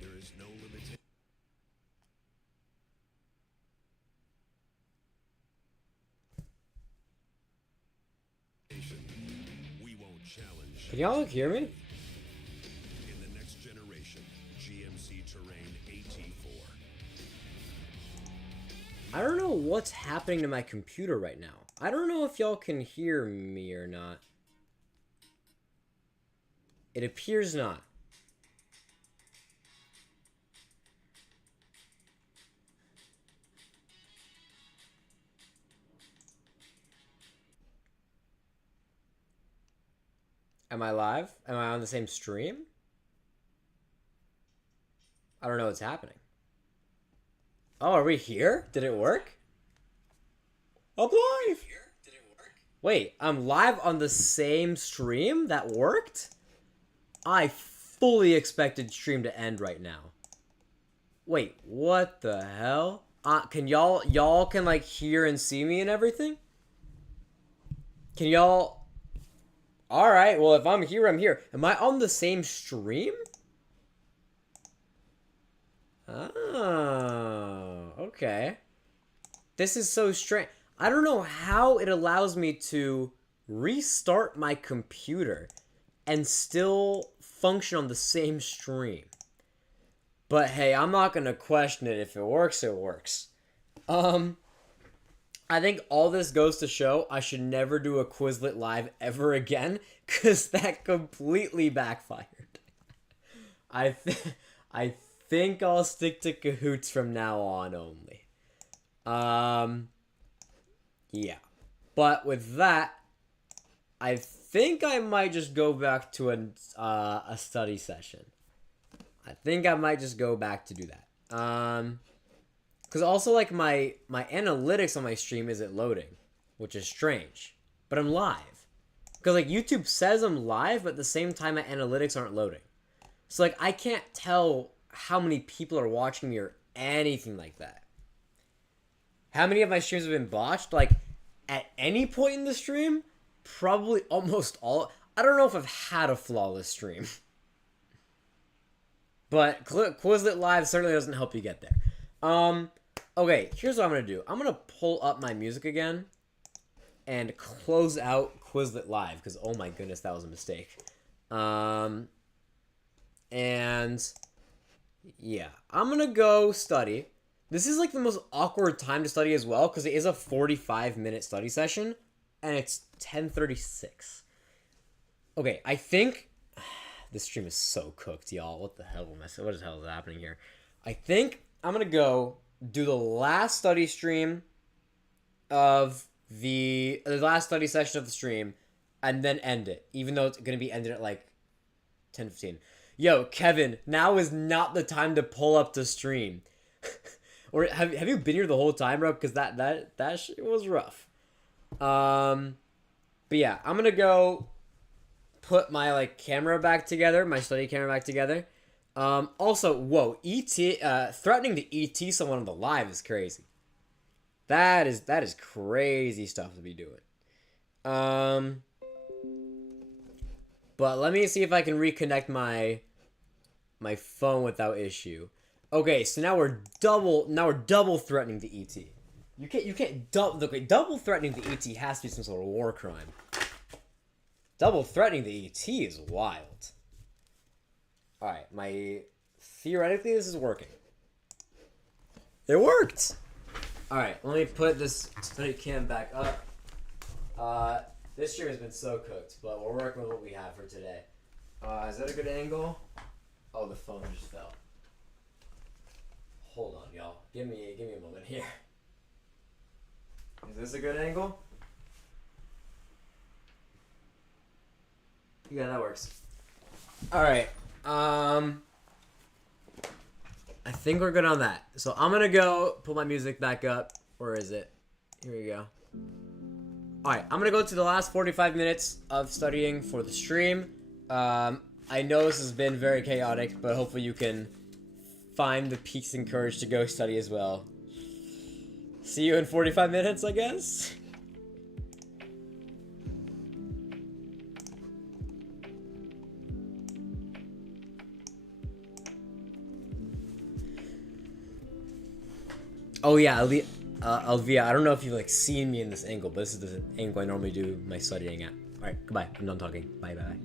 There is no limitation. We won't challenge. Can y'all hear me? In the next generation, GMC Terrain AT4. I don't know what's happening to my computer right now. I don't know if y'all can hear me or not. It appears not. Am I live? Am I on the same stream? I don't know what's happening. Oh, are we here? Did it work? I'm live! Wait, I'm live on the same stream? That worked? I fully expected stream to end right now. Wait, what the hell? Can y'all can like hear and see me and everything? Can y'all... Alright, well if I'm here, I'm here. Am I on the same stream? Oh, okay. This is so strange. I don't know how it allows me to restart my computer and still function on the same stream. But hey, I'm not gonna question it. If it works, it works. I think all this goes to show I should never do a Quizlet live ever again, because that completely backfired. I think I'll stick to Kahoots from now on only. Yeah. But with that, I think I might just go back to a study session. I think I might just go back to do that. Because also, like, my analytics on my stream isn't loading, which is strange. But I'm live. Because, like, YouTube says I'm live, but at the same time, my analytics aren't loading. So, like, I can't tell how many people are watching me or anything like that. How many of my streams have been botched? Like, at any point in the stream, probably almost all. I don't know if I've had a flawless stream. But Quizlet Live certainly doesn't help you get there. Okay, here's what I'm going to do. I'm going to pull up my music again and close out Quizlet Live, because oh my goodness, that was a mistake. And yeah, I'm going to go study. This is like the most awkward time to study as well, because it is a 45-minute study session, and it's 10:36. Okay, I think... This stream is so cooked, y'all. What the hell what the hell is happening here? I think I'm going to go do the last study stream of the last study session of the stream, and then end it, even though it's going to be ended at like 10:15. Yo, Kevin, now is not the time to pull up the stream. Or have you been here the whole time, bro? Because that shit was rough. But yeah, I'm gonna go put my like camera back together, my study camera back together. Also, whoa, threatening to ET someone on the live is crazy. That is crazy stuff to be doing. But let me see if I can reconnect my phone without issue. Okay, so now we're double threatening the ET. You can't double threatening the ET has to be some sort of war crime. Double threatening the ET is wild. Alright, theoretically this is working. It worked! Alright, let me put this study cam back up. This stream has been so cooked, but we're working with what we have for today. Is that a good angle? Oh, the phone just fell. Hold on, y'all. Give me a moment here. Is this a good angle? Yeah, that works. All right. I think we're good on that. So I'm gonna go put my music back up. Where is it? Here we go. All right, I'm gonna go to the last 45 minutes of studying for the stream. I know this has been very chaotic, but hopefully you can find the peace and courage to go study as well. See you in 45 minutes, I guess. Oh yeah, Alvia, I don't know if you've like seen me in this angle, but this is the angle I normally do my studying at. Alright, goodbye. I'm done talking. Bye bye.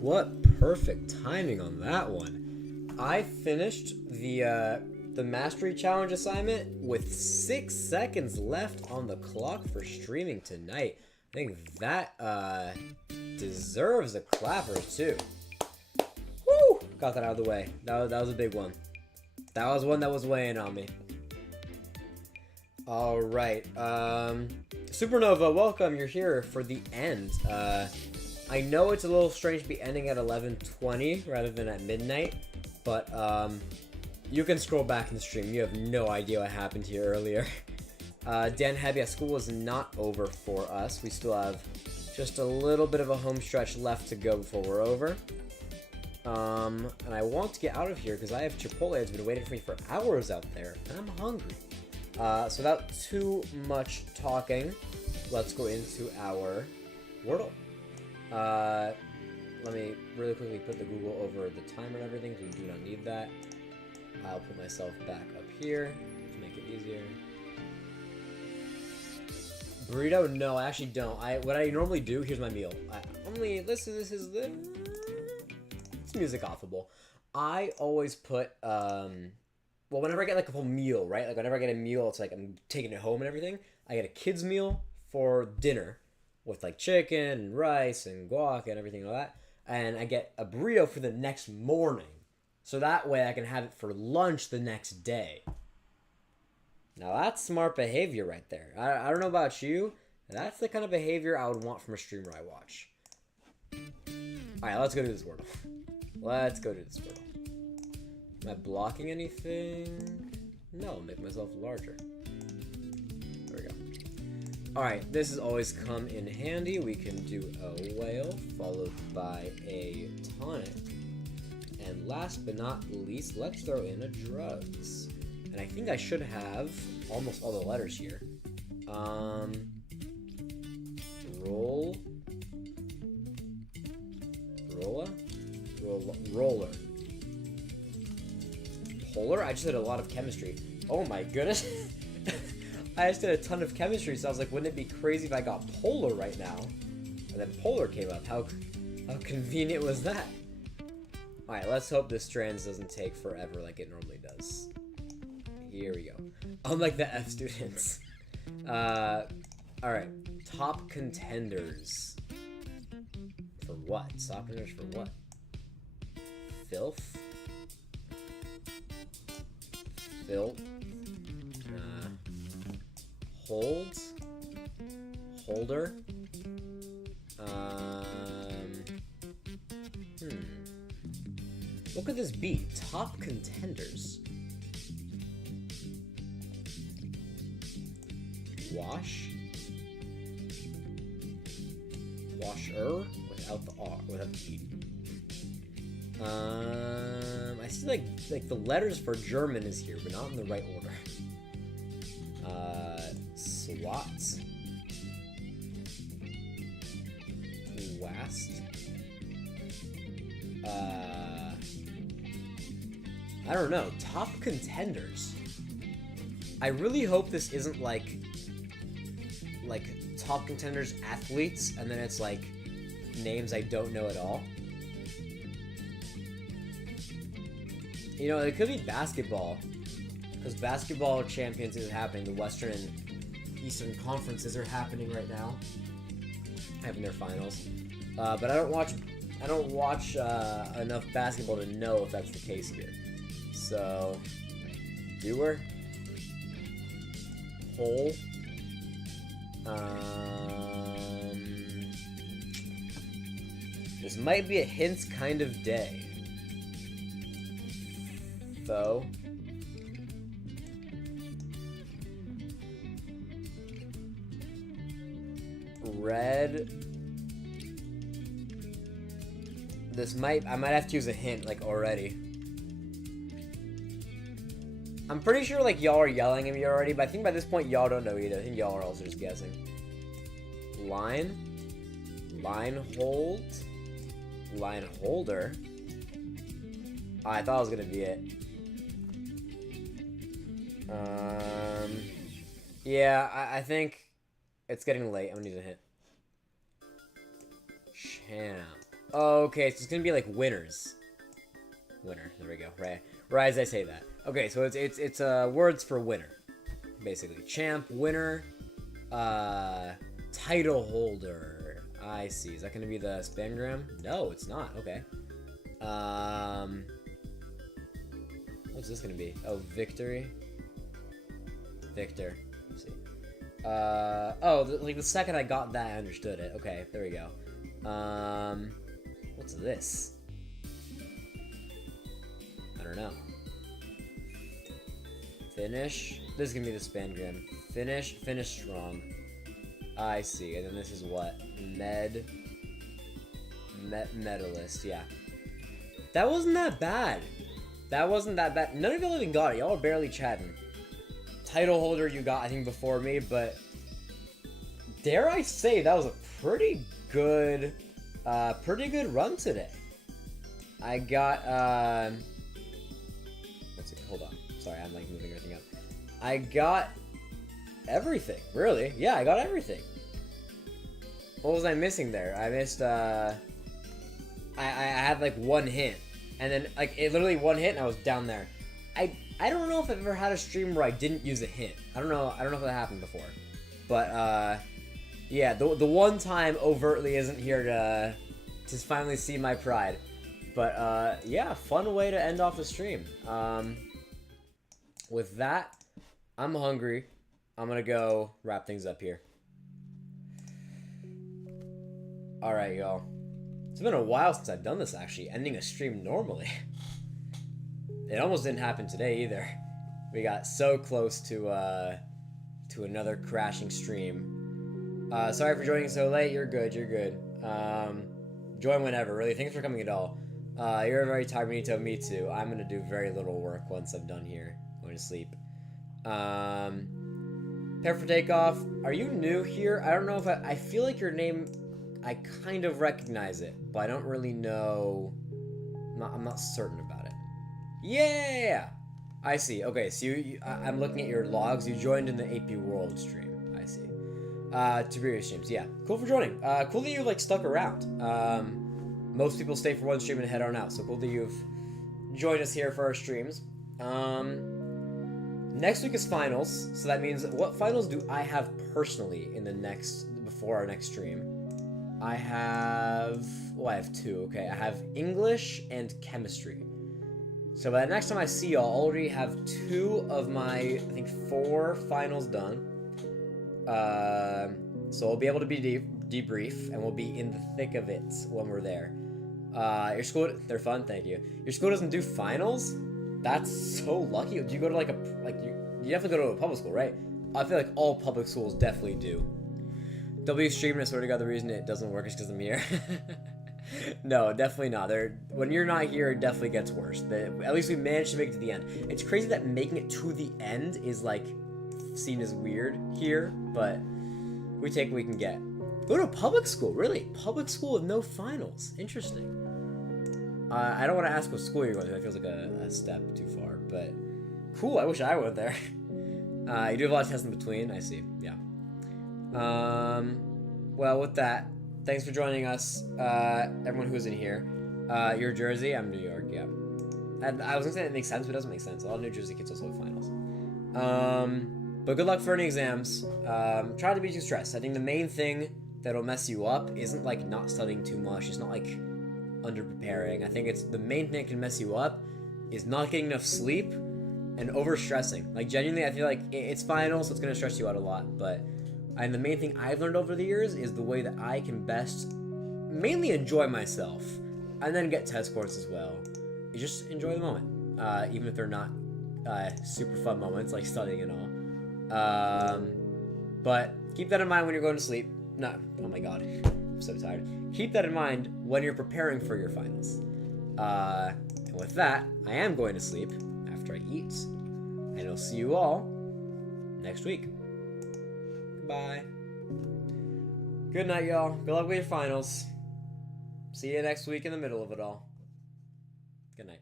What perfect timing on that one. I finished the Mastery Challenge assignment with 6 seconds left on the clock for streaming tonight. I think that deserves a clap or two. Woo! Got that out of the way. That was a big one. That was one that was weighing on me. Alright, Supernova, welcome, you're here for the end. I know it's a little strange to be ending at 11:20 rather than at midnight, but, you can scroll back in the stream, you have no idea what happened here earlier. Dan Heavy, school is not over for us, we still have just a little bit of a home stretch left to go before we're over. And I want to get out of here because I have Chipotle that's been waiting for me for hours out there, and I'm hungry. So without too much talking, let's go into our Wordle. Let me really quickly put the Google over the timer and everything, because we do not need that. I'll put myself back up here to make it easier. Burrito? No, I actually don't. What I normally do, here's my meal. This is the... It's music offable. I always put, well, whenever I get like a full meal, right? Like whenever I get a meal, it's like I'm taking it home and everything. I get a kid's meal for dinner with like chicken and rice and guac and everything like that. And I get a burrito for the next morning. So that way I can have it for lunch the next day. Now that's smart behavior right there. I don't know about you. That's the kind of behavior I would want from a streamer I watch. Alright, let's go do this Wordle. Let's go do this Wordle. Am I blocking anything? No, I'll make myself larger. There we go. Alright, this has always come in handy. We can do a whale, followed by a tonic. And last but not least, let's throw in a drugs. And I think I should have almost all the letters here. Roller. Polar? I just did a lot of chemistry. Oh my goodness. I just did a ton of chemistry, so I was like, wouldn't it be crazy if I got polar right now? And then polar came up. How convenient was that? Alright, let's hope this strands doesn't take forever like it normally does. Here we go. Unlike the F students. Alright. Top contenders. For what? Top contenders for what? Filth? Filth? Hold? Holder? What could this be? Top contenders. Wash? Washer? Without the R, without the E. I see like the letters for German is here, but not in the right order. SWAT. Wast. I don't know. Top contenders. I really hope this isn't like top contenders athletes, and then it's like names I don't know at all. You know, it could be basketball, because basketball champions is happening. The Western and Eastern conferences are happening right now, having their finals. But I don't watch enough basketball to know if that's the case here. So, doer, hole. This might be a hints kind of day. Foe. Red. I might have to use a hint, like, already. I'm pretty sure, like, y'all are yelling at me already, but I think by this point, y'all don't know either. I think y'all are also just guessing. Line. Line hold. Line holder. Oh, I thought it was gonna be it. Yeah, I think it's getting late. I'm gonna need a hint. Champ. Okay, so it's gonna be like winners. Winner. There we go. Right as I say that. Okay, so it's words for winner, basically. Champ, winner, title holder. I see. Is that gonna be the spangram? No, it's not. Okay. What's this gonna be? Oh, victory. Victor. Let's see. Like the second I got that, I understood it. Okay, there we go. What's this? I don't know. Finish. This is gonna be the spangram. Finish strong. I see. And then this is what? Medalist. Yeah. That wasn't that bad. That wasn't that bad. None of y'all even got it. Y'all are barely chatting. Title holder you got, I think, before me, but dare I say that was a pretty good run today. I got, let's see, hold on. Sorry, I'm like moving everything up. I got everything, really. Yeah, I got everything. What was I missing there? I missed, I had like one hint. And then, like, it literally one hit and I was down there. I don't know if I've ever had a stream where I didn't use a hint. I don't know if that happened before. But, yeah, the one time overtly isn't here to finally see my pride. But, yeah, fun way to end off the stream. With that, I'm hungry. I'm gonna go wrap things up here. Alright, y'all. It's been a while since I've done this, actually, ending a stream normally. It almost didn't happen today, either. We got so close to another crashing stream. Sorry for joining so late. You're good. Join whenever, really. Thanks for coming at all. You're very tired, Benito. Me too. I'm gonna do very little work once I'm done here. Going to sleep. Prepare for takeoff. Are you new here? I don't know if I feel like your name... I kind of recognize it, but I don't really know. I'm not certain about it. Yeah, I see. Okay, so I'm looking at your logs. You joined in the AP World stream. I see. To previous streams. Yeah, cool for joining. Cool that you like stuck around. Most people stay for one stream and head on out. So cool that you've joined us here for our streams. Next week is finals, so that means what finals do I have personally in the before our next stream? I have two, okay. I have English and chemistry. So by the next time I see y'all, I'll already have 2 of my, I think, 4 finals done. So I'll be able to be debrief, and we'll be in the thick of it when we're there. Your school, they're fun, thank you. Your school doesn't do finals? That's so lucky. Do you go to you definitely go to a public school, right? I feel like all public schools definitely do. W streaming, I swear to God, the reason it doesn't work is because I'm here. No, definitely not. When you're not here, it definitely gets worse. At least we managed to make it to the end. It's crazy that making it to the end is like seen as weird here, but we take what we can get. Go to a public school, really? Public school with no finals. Interesting. I don't want to ask what school you're going to. That feels like a step too far, but cool. I wish I went there. You do have a lot of tests in between. I see. Yeah. Well, with that, thanks for joining us, everyone who's in here. You're Jersey, I'm New York, yeah. And I was gonna say it makes sense, but it doesn't make sense. All New Jersey kids also have finals. But good luck for any exams. Try to be too stressed. I think the main thing that'll mess you up isn't like not studying too much. It's not like under preparing. I think it's the main thing that can mess you up is not getting enough sleep and over stressing. Like genuinely, I feel like it's final, so it's gonna stress you out a lot, but. And the main thing I've learned over the years is the way that I can best mainly enjoy myself and then get test scores as well. You just enjoy the moment, even if they're not super fun moments like studying and all. But keep that in mind when you're going to sleep. No, oh my god, I'm so tired. Keep that in mind when you're preparing for your finals. And with that, I am going to sleep after I eat. And I'll see you all next week. Bye. Good night, y'all. Good luck with your finals. See you next week in the middle of it all. Good night.